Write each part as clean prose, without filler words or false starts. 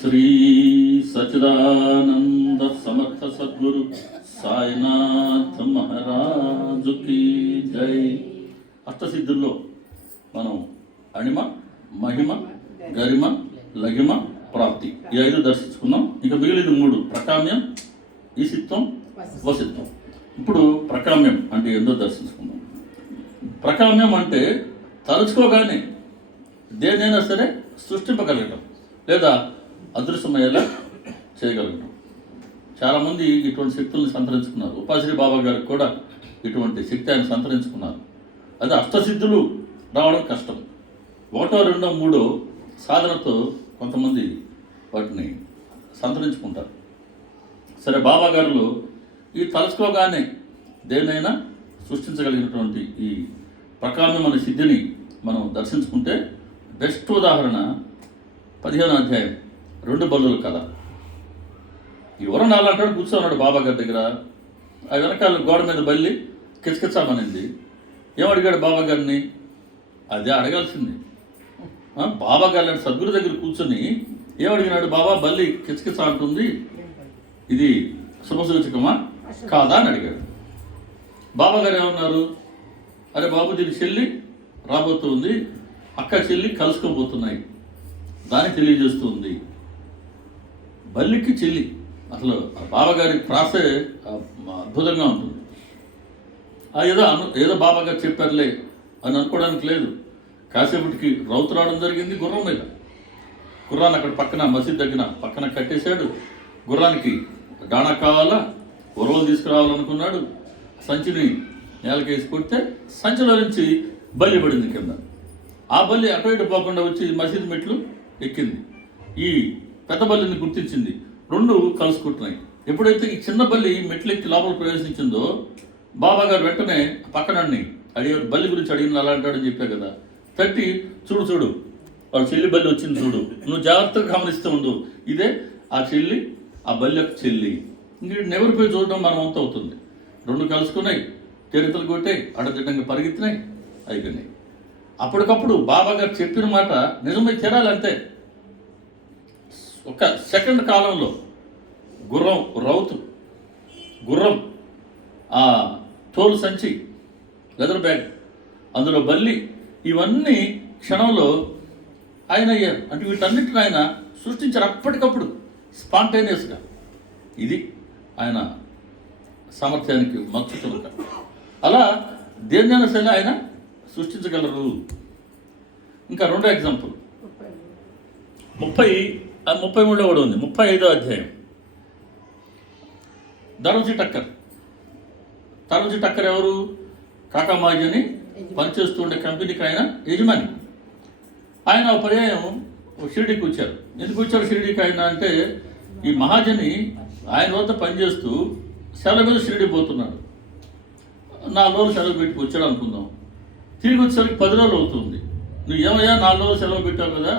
శ్రీ సచిదానంద సమర్థ సద్గురు సాయినాథ్ మహారాజుకి జై. అష్టసిద్ధుల్లో మనం అణిమ, మహిమ, గరిమ, లఘిమ, ప్రాప్తి ఈ 5 దర్శించుకున్నాం. ఇక మిగిలిన 3 ప్రకామ్యం, ఈసిత్వం, వసిత్వం. ఇప్పుడు ప్రకామ్యం అంటే ఏందో దర్శించుకుందాం. ప్రకామ్యం అంటే తలుచుకోగానే దేనైనా సరే సృష్టింపగలగడం లేదా అదృశ్యమయ్యేలా చేయగలగడం. చాలామంది ఇటువంటి శక్తుల్ని సంతరించుకున్నారు. ఉపాశ్రీ బాబా గారికి కూడా ఇటువంటి శక్తి ఆయన సంతరించుకున్నారు. అది అష్టసిద్ధులు రావడం కష్టం. 1, 2, 3 సాధనతో కొంతమంది వాటిని సంతరించుకుంటారు. సరే, బాబా గారిలో ఈ తలుచుకోగానే దేనైనా సృష్టించగలిగినటువంటి ఈ ప్రకామ్యం అనే సిద్ధిని మనం దర్శించుకుంటే బెస్ట్ ఉదాహరణ 15వ అధ్యాయం 2 బల్లుల కథ. ఎవరో నాలంటాడు కూర్చోన్నాడు బాబా గారి దగ్గర. ఆ వెనకాల గోడ మీద బల్లి కిచకిచ్చామనింది. ఏమడిగాడు బాబా గారిని? అదే అడగాల్సింది. బాబా గారు సద్గురు దగ్గర కూర్చొని ఏమడిగినాడు? బాబా, బల్లి కిచకిచ అంటుంది, ఇది శుభసూచకమా కాదా అని అడిగాడు. బాబా గారు ఏమన్నారు? అరే బాబు, దీని చెల్లి రాబోతుంది, అక్క చెల్లి కలుసుకోబోతున్నాయి, దాన్ని తెలియజేస్తుంది. బల్లికి చెల్లి. అసలు బాబాగారి ప్రాసే అద్భుతంగా ఉంటుంది. ఏదో బాబా గారు చెప్పారులే అని అనుకోవడానికి లేదు. కాసేపటికి రౌతు రావడం జరిగింది గుర్రం మీద. గుర్రాన్ని అక్కడ పక్కన మసీద్ దగ్గర పక్కన కట్టేశాడు. గుర్రానికి డాణా కావాలా, ఉరవలు తీసుకురావాలనుకున్నాడు. సంచిని నేలకేసి కొడితే సంచిలో నుంచి బల్లి పడింది కింద. ఆ బల్లి అటు ఇటు పోకుండా వచ్చి మసీద్ మెట్లు ఎక్కింది. ఈ పెద్ద బల్లిని గుర్తించింది. 2 కలుసుకుంటున్నాయి. ఎప్పుడైతే ఈ చిన్న బల్లి మెట్లు ఎక్కి లోపల ప్రవేశించిందో బాబా గారు వెంటనే పక్కనని అడిగారు. బల్లి గురించి అడిగిన అలా అంటాడని చెప్పా కదా. తట్టి చూడు వాడు చెల్లి బల్లి వచ్చింది చూడు, నువ్వు జాగ్రత్తగా గమనిస్తూ ఉండు, ఇదే ఆ చెల్లి, ఆ బల్లి యొక్క చెల్లి. ఇంక నెవరు పోయి చూడడం మనం అంత అవుతుంది. 2 కలుసుకున్నాయి, చరిత్రలు కొట్టాయి, అడదిడ్డంగా పరిగెత్తినాయి, అయిపోయినాయి. అప్పటికప్పుడు బాబా గారు చెప్పిన మాట నిజమై తీరాలంతే. ఒక సెకండ్ కాలంలో గుర్రం రౌతు, గుర్రం ఆ తోలు సంచి, లెదర్ బ్యాగ్, అందులో బల్లి, ఇవన్నీ క్షణంలో ఆయన అయ్యారు. అంటే వీటన్నిటిని ఆయన సృష్టించారు అప్పటికప్పుడు, స్పాంటేనియస్గా. ఇది ఆయన సామర్థ్యానికి మచ్చుతులక. అలా దేన్నైనా సరే ఆయన సృష్టించగలరు. ఇంకా 2 ఎగ్జాంపుల్ 33లో కూడా ఉంది. 35వ అధ్యాయం. ధర్మజీ టక్కర్ ఎవరు? కాకామాజీ అని పనిచేస్తూ ఉండే కంపెనీకి ఆయన యజమాని. ఆయన పర్యాయం షిరిడీకి వచ్చారు. ఎందుకు వచ్చారు షిరిడీకి ఆయన అంటే, ఈ మహాజని ఆయన వద్ద పనిచేస్తూ సెలవు మీద షిరిడీ పోతున్నాడు. 4 రోజులు సెలవు పెట్టి వచ్చాడు అనుకుందాం. తిరిగి వచ్చేసరికి 10 రోజులు అవుతుంది. నువ్వు ఏమయ్యా 4 రోజులు సెలవు పెట్టావు కదా,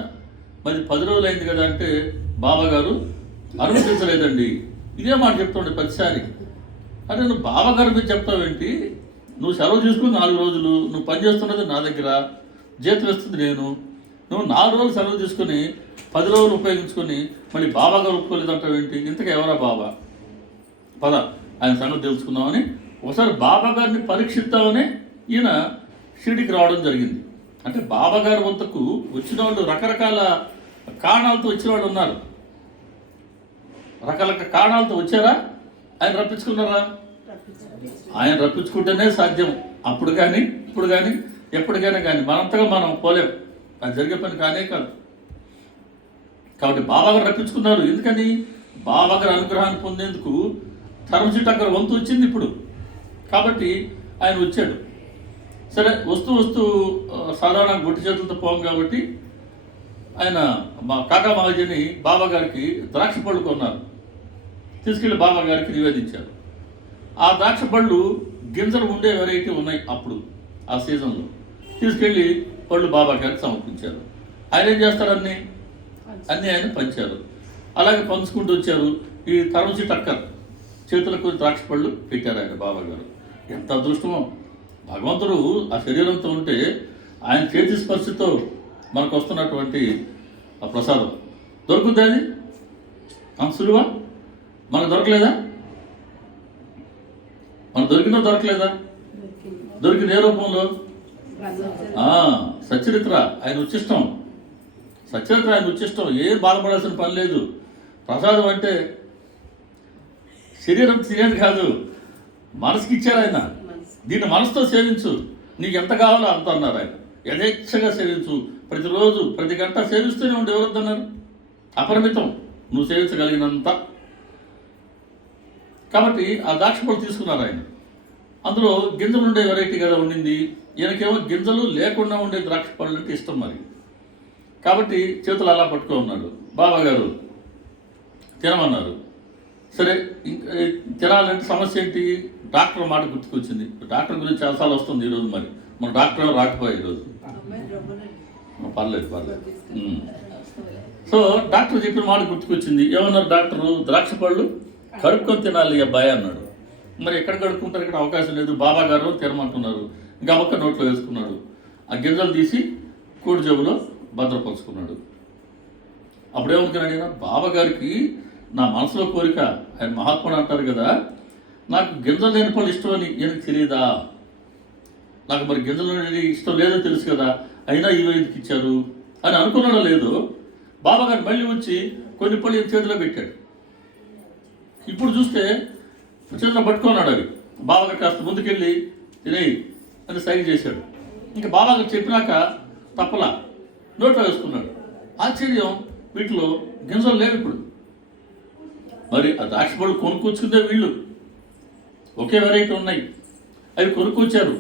మరి 10 రోజులు అయింది కదా అంటే, బాబా గారు అనుమతించలేదండి. ఇదే మాట చెప్తాడు ప్రతిసారి. అంటే నువ్వు బాబా గారి మీద చెప్తావేంటి? నువ్వు సెలవు తీసుకుని 4 రోజులు, నువ్వు పనిచేస్తున్నది నా దగ్గర, జీతం ఇస్తుంది నేను. నువ్వు 4 రోజులు సెలవు తీసుకుని 10 రోజులు ఉపయోగించుకొని మళ్ళీ బాబా గారు ఒప్పుకోలేదంటావేంటి? ఇంతగా ఎవరా బాబా? పద ఆయన సంగతి తెలుసుకుందామని ఒకసారి బాబా గారిని పరీక్షిద్దామని ఈయన షిరిడీకి రావడం జరిగింది. అంటే బాబా గారి వద్దకు వచ్చిన వాళ్ళు రకరకాల కారణాలతో వచ్చిన వాళ్ళు ఉన్నారు. రకరకాల కారణాలతో వచ్చారా? ఆయన రప్పించుకున్నారా? ఆయన రప్పించుకుంటేనే సాధ్యం. అప్పుడు కానీ ఇప్పుడు కానీ ఎప్పటికైనా కానీ మనంతగా మనం పోలేం. అది జరిగే పని కానే కాదు. కాబట్టి బాబా గారు రప్పించుకున్నారు. ఎందుకని? బాబా గారి అనుగ్రహాన్ని పొందేందుకు ధర్మజీ టక్కర్ వంతు వచ్చింది ఇప్పుడు. కాబట్టి ఆయన వచ్చాడు. సరే, వస్తూ సాధారణ గుట్టి చేతులతో పోం కాబట్టి ఆయన కాకా మహాజని బాబా గారికి ద్రాక్ష పళ్ళు కొన్నారు. తీసుకెళ్ళి బాబా గారికి నివేదించారు. ఆ ద్రాక్ష పళ్ళు గింజలు ఉండే వెరైటీ ఉన్నాయి అప్పుడు ఆ సీజన్లో. తీసుకెళ్ళి పళ్ళు బాబా గారికి సమర్పించారు. ఆయన ఏం చేస్తారు? అన్నీ ఆయన పంచారు. అలాగే పంచుకుంటూ వచ్చారు. ఈ ధర్మజీ టక్కర్ చేతులకు ద్రాక్ష పళ్ళు పెట్టారు ఆయన బాబా గారు. ఎంత అదృష్టమో! భగవంతుడు ఆ శరీరంతో ఉంటే ఆయన చేతి స్పర్శతో మనకు వస్తున్నటువంటి ఆ ప్రసాదం దొరుకుతుంది. అది అంత సులువా? మనకు దొరకలేదా? మనకు దొరకలేదా? దొరికింది ఏ రూపంలో? సచ్చరిత్ర ఆయన ఉచ్చిష్టం. సచ్చరిత్ర ఆయన ఉచ్చిష్టం. ఏం బాధపడాల్సిన పని లేదు. ప్రసాదం అంటే శరీరం తినేది కాదు, మనసుకి ఇచ్చారు ఆయన. దీన్ని మనసుతో సేవించు, నీకు ఎంత కావాలో అంత అన్నారు ఆయన. యథేచ్ఛగా సేవించు, ప్రతిరోజు ప్రతి గంట సేవిస్తూనే ఉండి. ఎవరొద్దన్నారు? అపరిమితం, నువ్వు సేవించగలిగినంత. కాబట్టి ఆ ద్రాక్ష పళ్ళు తీసుకున్నారు ఆయన. అందులో గింజలు ఉండే వెరైటీ కదా ఉండింది. ఈయనకేమో గింజలు లేకుండా ఉండే ద్రాక్ష పళ్ళు అంటే ఇష్టం మరి. కాబట్టి చేతులు అలా పట్టుకో ఉన్నాడు. బాబాగారు తినమన్నారు. సరే, తినాలంటే సమస్య ఏంటి? డాక్టర్ మాట గుర్తుకొచ్చింది. డాక్టర్ గురించి చాలాసార్లు వస్తుంది ఈరోజు. మరి మన డాక్టర్ రాకపోయా ఈరోజు. పర్లేదు. సో డాక్టర్ చెప్పిన మాట గుర్తుకొచ్చింది. ఏమన్నారు డాక్టరు? ద్రాక్ష పళ్ళు కడుక్కొని తినాలి అబ్బాయి అన్నాడు. మరి ఎక్కడ కడుక్కుంటారు? ఇక్కడ అవకాశం లేదు. బాబా గారు తినమంటున్నారు. ఇంకా ఒక్క నోట్లో వేసుకున్నాడు. ఆ గింజలు తీసి కూడి జేబులో భద్రపరుచుకున్నాడు. అప్పుడేమనుకున్నాడు ఆయన? బాబా గారికి నా మనసులో కోరిక, ఆయన మహాత్ముడు అంటారు కదా, నాకు గింజలు లేని పళ్ళు ఇష్టం అని ఈయనకు తెలియదా? నాకు మరి గింజలు ఇష్టం లేదో తెలుసు కదా, అయినా ఇవేందుకు ఇచ్చారు అని అనుకున్నాడో లేదో, బాబాగారు మళ్ళీ వచ్చి కొన్ని పళ్ళు చేతిలో పెట్టాడు. ఇప్పుడు చూస్తే చేతిలో పట్టుకున్నాడు అవి. బాబాగారు కాస్త ముందుకెళ్ళి తినేయి అని సైన్ చేశాడు. ఇంకా బాబాగారు చెప్పినాక తప్పలా నోట్లో వేసుకున్నాడు. ఆశ్చర్యం, వీటిలో గింజలు లేవు ఇప్పుడు. మరి ఆ ద్రాక్ష పళ్ళు కొనుక్కొచ్చుకుందే వీళ్ళు. ఒకే వెరైటీ ఉన్నాయి, అవి కొనుక్కొచ్చారు.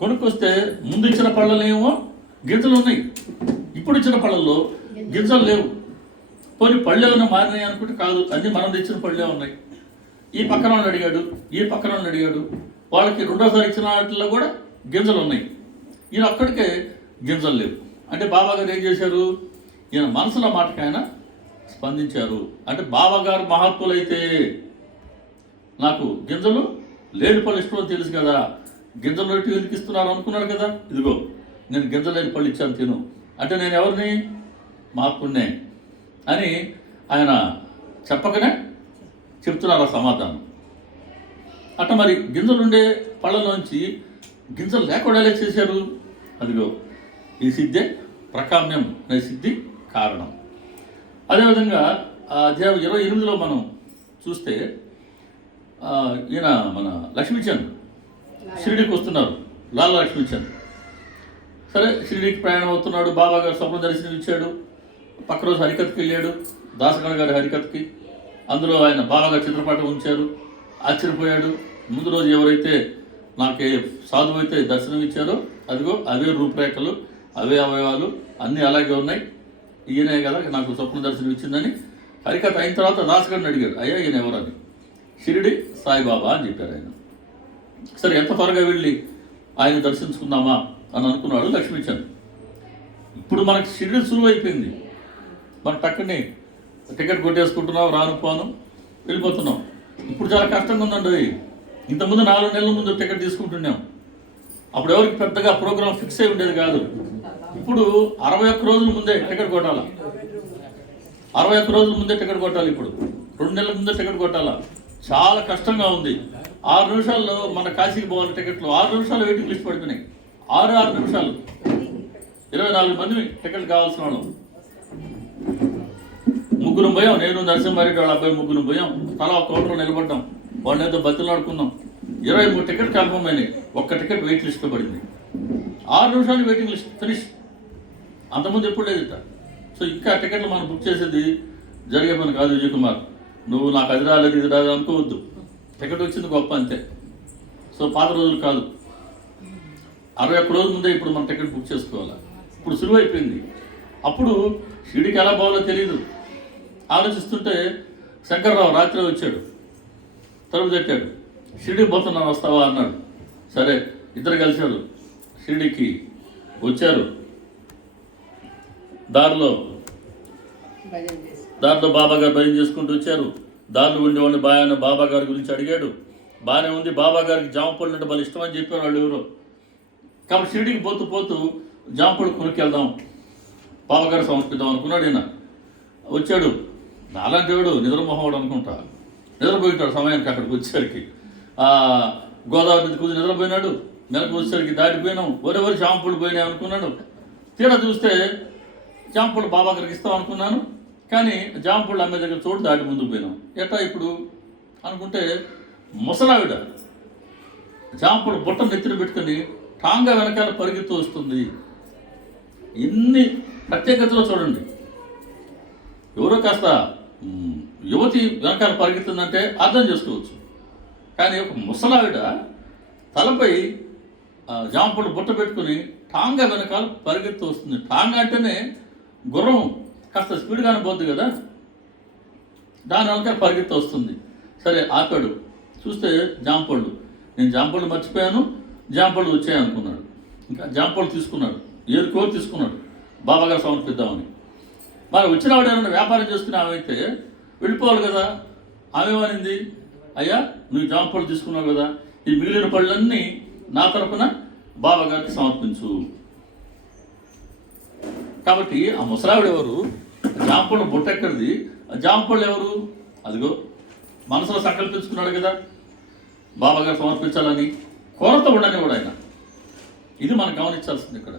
కొనుక్కొస్తే ముందు ఇచ్చిన పళ్ళనేమో గింజలు ఉన్నాయి, ఇప్పుడు ఇచ్చిన పళ్ళల్లో గింజలు లేవు. కొన్ని పళ్ళు ఏమైనా మారినాయి అనుకుంటే కాదు, అన్నీ మనం తెచ్చిన పళ్ళే ఉన్నాయి. ఈ పక్కన వాళ్ళని అడిగాడు, ఈ పక్కన వాళ్ళని అడిగాడు, వాళ్ళకి రెండోసారి ఇచ్చిన వాటిల్లో కూడా గింజలు ఉన్నాయి. ఈయన ఒక్కడికే గింజలు లేవు. అంటే బాబాగారు ఏం చేశారు? ఈయన మనసులో మాటకి ఆయన స్పందించారు. అంటే బాబాగారు మహాత్ములైతే నాకు గింజలు లేని పళ్ళు ఇష్టం తెలుసు కదా, గింజలు రొట్టి ఎందుకు ఇస్తున్నారు అనుకున్నాడు కదా. ఇదిగో నేను గింజలు లేని పళ్ళు ఇచ్చాను, తిను. అంటే నేను ఎవరిని? మహాత్ముడినే అని ఆయన చెప్పకనే చెప్తున్నారు ఆ సమాధానం. అట్లా మరి గింజలుండే పళ్ళలోంచి గింజలు లేకుండా ఎలా చేశారు? అదిగో ఈ సిద్ధే ప్రకామ్యం అనే సిద్ధి కారణం. అదేవిధంగా అధ్యాయం 28లో మనం చూస్తే ఈయన మన లక్ష్మీచంద్ షిరిడీకి వస్తున్నారు. లాల్ లక్ష్మీచంద్ సరే షిరిడీకి ప్రయాణం అవుతున్నాడు. బాబా గారు స్వప్న దర్శనం ఇచ్చాడు. పక్క రోజు హరికత్కి వెళ్ళాడు, దాసగణ గారి హరికత్కి. అందులో ఆయన బాబాగారు చిత్రపటం ఉంచారు. ఆశ్చర్యపోయాడు. ముందు రోజు ఎవరైతే నాకు సాధువు అయితే దర్శనం ఇచ్చారో అదిగో అవే రూపురేఖలు, అవే అవయవాలు అన్నీ అలాగే ఉన్నాయి. ఈయనే కదా నాకు స్వప్న దర్శనం ఇచ్చిందని. హరికథ అయిన తర్వాత దాసగణని అడిగాడు, అయ్యా ఈయన ఎవరని. షిరిడి సాయిబాబా అని చెప్పారు ఆయన. సరే ఎంత త్వరగా వెళ్ళి ఆయన దర్శించుకుందామా అని అనుకున్నాడు లక్ష్మీచంద్. ఇప్పుడు మనకి షిరిడి సులువు అయిపోయింది. మనం టక్కని టికెట్ కొట్టేసుకుంటున్నాం, రాను పోను వెళ్ళిపోతున్నాం. ఇప్పుడు చాలా కష్టంగా ఉందండి. ఇంతకుముందు 4 నెలల ముందు టికెట్ తీసుకుంటున్నాం. అప్పుడు ఎవరికి పెద్దగా ప్రోగ్రామ్ ఫిక్స్ అయి ఉండేది కాదు. ఇప్పుడు 61 రోజుల ముందే టికెట్ కొట్టాలా. 61 రోజుల ముందే టికెట్ కొట్టాలి. ఇప్పుడు 2 నెలల ముందే టికెట్ కొట్టాలా. చాలా కష్టంగా ఉంది. 6 నిమిషాల్లో మన కాశీకి పోవాలి టికెట్లు. 6 నిమిషాలు వెయిటింగ్ లిస్ట్ పడిపోయినాయి. 6 నిమిషాలు 24 మంది టికెట్లు కావాల్సిన వాళ్ళు. ముగ్గురు పోయాం, నేను నరసింహారెడ్డి వాళ్ళ అబ్బాయి ముగ్గురు పోయాం. తలా ఒక కౌంటర్లో నిలబడ్డాం. వాళ్ళని ఏదో బతులు ఆడుకున్నాం. 23 టికెట్ కన్ఫర్మ్ అయినాయి. ఒక్క టికెట్ వెయిట్ లిస్ట్లో పడింది. 6 నిమిషాలు వెయిటింగ్ లిస్ట్ ఫినిష్. అంతకుముందు ఎప్పుడు లేదు ఇట్లా. సో ఇంకా టికెట్లు మనం బుక్ చేసేది జరిగే పని కాదు. విజయ్ కుమార్, నువ్వు నాకు అది రాలేదు ఇది రాదు అనుకోవద్దు. టికెట్ వచ్చింది గొప్ప అంతే. సో పాత రోజులు కాదు. 61 రోజుల ముందే ఇప్పుడు మనం టికెట్ బుక్ చేసుకోవాలి. ఇప్పుడు సులువు అయిపోయింది. అప్పుడు షిరిడీకి ఎలా పోవాలో తెలియదు. ఆలోచిస్తుంటే శంకర్రావు రాత్రి వచ్చాడు, తలుపు తట్టాడు. షిరిడి పోతున్నాను వస్తావా అన్నాడు. సరే ఇద్దరు కలిశారు, షిరిడీకి వచ్చారు. దారిలో బాబాగారు భయం చేసుకుంటూ వచ్చారు. దారిలో ఉండేవాడిని బాబా గారి గురించి అడిగాడు. బాగానే ఉంది, బాబా గారికి జామ పళ్ళు అంటే వాళ్ళు ఇష్టం అని చెప్పారు వాళ్ళు ఎవరో. కాబట్టి షిరిడీకి పోతూ పోతూ జామ పళ్ళు కొనుక్కెళ్దాం, బాబాగారు సమర్పిద్దాం అనుకున్నాడు. ఈయన వచ్చాడు. నాలాంటి వాడు నిద్రమోహవాడు అనుకుంటా, నిద్రపోయింటాడు సమయానికి అక్కడికి వచ్చేసరికి. గోదావరి మీద కూర్చొని నిద్రపోయినాడు. మెలకు వచ్చేసరికి దాటిపోయినాం, ఎవరెవరు షాంపూలు పోయినాయి అనుకున్నాడు. తీరా చూస్తే జాంపూలు బాబా గారికి ఇస్తాం అనుకున్నాను, కానీ జాంపూళ్ళు అమ్మే దగ్గర చోటు దాటి ముందుకు పోయినాం. ఎట్లా ఇప్పుడు అనుకుంటే ముసలావిడ జాంపూలు బుట్ట నెత్తిన పెట్టుకుని టాంగా వెనకాల పరిగెత్తు వస్తుంది. ఇన్ని ప్రత్యేకతలో చూడండి. ఎవరో కాస్త యువతి వెనకాల పరిగెత్తుందంటే అర్థం చేసుకోవచ్చు, కానీ ఒక ముసలావిడ తలపై జాంపూలు బుట్ట పెట్టుకుని టాంగా వెనకాల పరిగెత్తు వస్తుంది. టాంగా అంటేనే గుర్రం కాస్త స్పీడ్గానే పోద్ది కదా, దాని వెనకాల పరిగెత్తు వస్తుంది. సరే ఆపాడు, చూస్తే జాంపళ్ళు. నేను జాంపళ్ళు మర్చిపోయాను, జాంపళ్ళు వచ్చాయి అనుకున్నాడు. ఇంకా జాంపళ్ళు తీసుకున్నాడు, ఏరుకో తీసుకున్నాడు బాబాగారు సమర్పిద్దామని. మరి వచ్చిన ఆవిడ ఏమన్నా వ్యాపారం చేసుకుని ఆమె అయితే వెళ్ళిపోవాలి కదా. ఆమె ఏమనింది, అయ్యా నువ్వు జాంపళ్ళు తీసుకున్నావు కదా, ఈ మిగిలిన పళ్ళన్నీ నా తరపున బాబాగారికి సమర్పించు. కాబట్టి ఆ ముసలావిడ ఎవరు, జాంపళ్ళు బుట్టెక్కడిది, జాంపళ్ళు ఎవరు, అదిగో మనసులో సంకల్పించుకున్నాడు కదా బాబాగారు సమర్పించాలని. కొరత ఉండని కూడా ఆయన. ఇది మనం గమనించాల్సింది ఇక్కడ.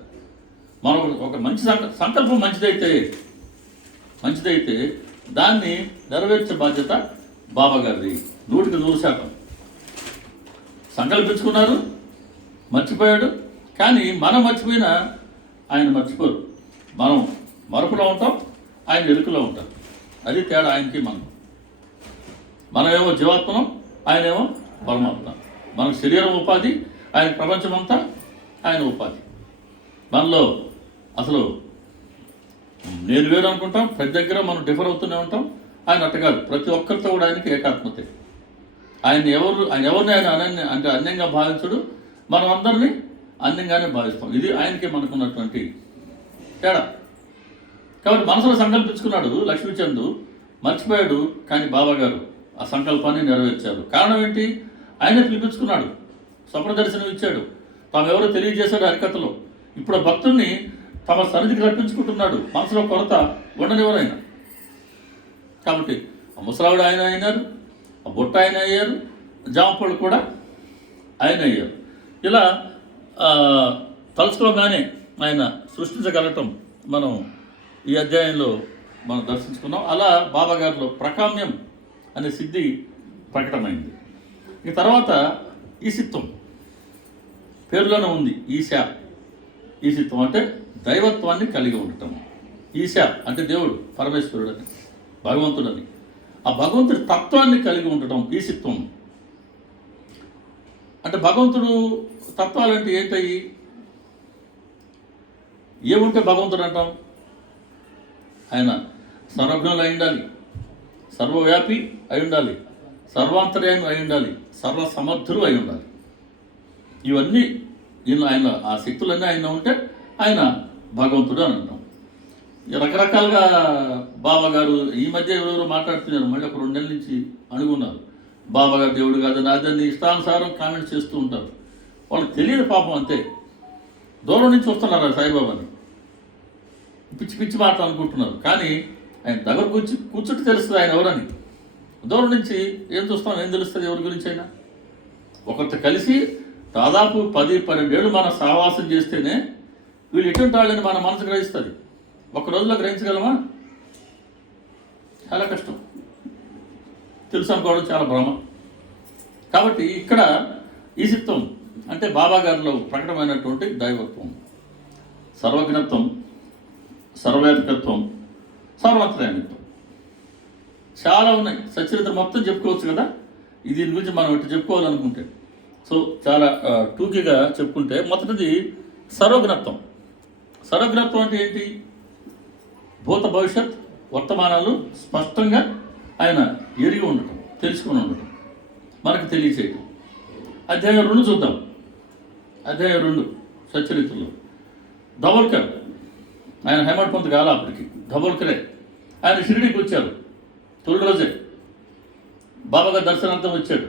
మనం ఒక మంచి సంకల్పం మంచిదైతే దాన్ని నెరవేర్చే బాధ్యత బాబాగారిది 100%. సంకల్పించుకున్నారు, మర్చిపోయాడు, కానీ మనం మర్చిపోయినా ఆయన మర్చిపోరు. మనం మరపులో ఉంటాం, ఆయన ఎరుకులో ఉంటాం. అది తేడా ఆయనకి మనమేమో జీవాత్మనం, ఆయనేమో పరమాత్మ. మనకు శరీరం ఉపాధి, ఆయన ప్రపంచమంతా ఆయన ఉపాధి. మనలో అసలు నేను వేరు అనుకుంటాం, ప్రతి దగ్గర మనం డిఫర్ అవుతూనే ఉంటాం. ఆయన అట్ట కాదు, ప్రతి ఒక్కరితో కూడా ఆయనకి ఏకాత్మతే. ఆయన ఎవరిని ఆయన అన్యంగా భావించడు, మనం అందరినీ అన్యంగానే భావిస్తాం. ఇది ఆయనకి మనకున్నటువంటి తేడా. కాబట్టి మనసులో సంకల్పించుకున్నాడు లక్ష్మీచంద్, మర్చిపోయాడు, కానీ బాబాగారు ఆ సంకల్పాన్ని నెరవేర్చారు. కారణం ఏంటి, ఆయనే పిలిపించుకున్నాడు, స్వప్న దర్శనం ఇచ్చాడు, తాము ఎవరో తెలియజేశాడు హరికథలో. ఇప్పుడు ఆ భక్తుడిని తమ సన్నిధికి రప్పించుకుంటున్నాడు. మనసులో కొరత ఉండనివరైనా. కాబట్టి ఆ ముసలావిడ ఆయన అయినారు, ఆ బుట్ట ఆయన అయ్యారు, జాంపళ్ళు కూడా ఆయన అయ్యారు. ఇలా తలుచుకోగానే ఆయన సృష్టించగలగటం మనం ఈ అధ్యాయంలో మనం దర్శించుకున్నాం. అలా బాబాగారిలో ప్రకామ్యం అనే సిద్ధి ప్రకటమైంది. ఈ తర్వాత ఈసిత్వం పేరులోనే ఉంది. ఈసిత్వం అంటే దైవత్వాన్ని కలిగి ఉండటం. ఈశ అంటే దేవుడు, పరమేశ్వరుడని, భగవంతుడని. ఆ భగవంతుడి తత్వాన్ని కలిగి ఉండటం ఈసిత్వం. అంటే భగవంతుడు తత్వాలంటే ఏంటయ్యి, ఏముంటే భగవంతుడు అంటాం? ఆయన సర్వజ్ఞులు అయి ఉండాలి, సర్వవ్యాపి అయి ఉండాలి, సర్వాంతర్యామి అయి ఉండాలి, సర్వ సమర్థులు అయి ఉండాలి. ఇవన్నీ ఆయన ఆ శక్తులన్నీ ఆయన ఉంటే ఆయన భగవంతుడు అని అంటాం. రకరకాలుగా బాబాగారు ఈ మధ్య ఎవరెవరో మాట్లాడుతున్నారు, మళ్ళీ ఒక 2 నెలల నుంచి అనుకున్నారు బాబాగారు దేవుడు కాదని, అదని ఇష్టానుసారం కామెంట్స్ చేస్తూ ఉంటారు. వాళ్ళకి తెలియదు పాపం, అంతే. దూరం నుంచి వస్తున్నారు సాయిబాబాని, పిచ్చి పిచ్చి మాట అనుకుంటున్నారు. కానీ ఆయన దగ్గర కూర్చుంటే తెలుస్తుంది ఆయన ఎవరని. దూరం నుంచి ఏం చూస్తాం, ఏం తెలుస్తుంది ఎవరి గురించి అయినా? ఒకరితో కలిసి దాదాపు 10-12 ఏళ్ళు మన సహవాసం చేస్తేనే వీళ్ళు ఎటువంటి వాళ్ళని మన మనసు గ్రహిస్తుంది. ఒక రోజులో గ్రహించగలమా? చాలా కష్టం. తెలుసు అనుకోవడం చాలా భ్రమ. కాబట్టి ఇక్కడ ఈసిత్వం అంటే బాబాగారిలో ప్రకటమైనటువంటి దైవత్వం, సర్వజ్ఞత్వం, సర్వవ్యాపకత్వం, సర్వాంతర్యామిత్వం. చాలా ఉన్నాయి. సచరిత్ర మొత్తం చెప్పుకోవచ్చు కదా. దీని గురించి మనం ఇటు చెప్పుకోవాలనుకుంటే. సో చాలా టూకీగా చెప్పుకుంటే, మొదటిది సర్వజ్ఞత్వం. సర్వజ్ఞత్వం అంటే ఏంటి? భూత భవిష్యత్ వర్తమానాలు స్పష్టంగా ఆయన ఎరిగి ఉండటం, తెలుసుకుని ఉండటం, మనకు తెలియచేయటం. అధ్యాయం 2 చూద్దాం. అధ్యాయం 2 సచరిత్రలో ధబోల్కర్, ఆయన హేమడ్ పంత్ కాల అప్పటికి, ధబోల్కరే. ఆయన షిరిడీకి వచ్చారు. తొలి రోజే బాబాగారి దర్శనార్థం వచ్చాడు.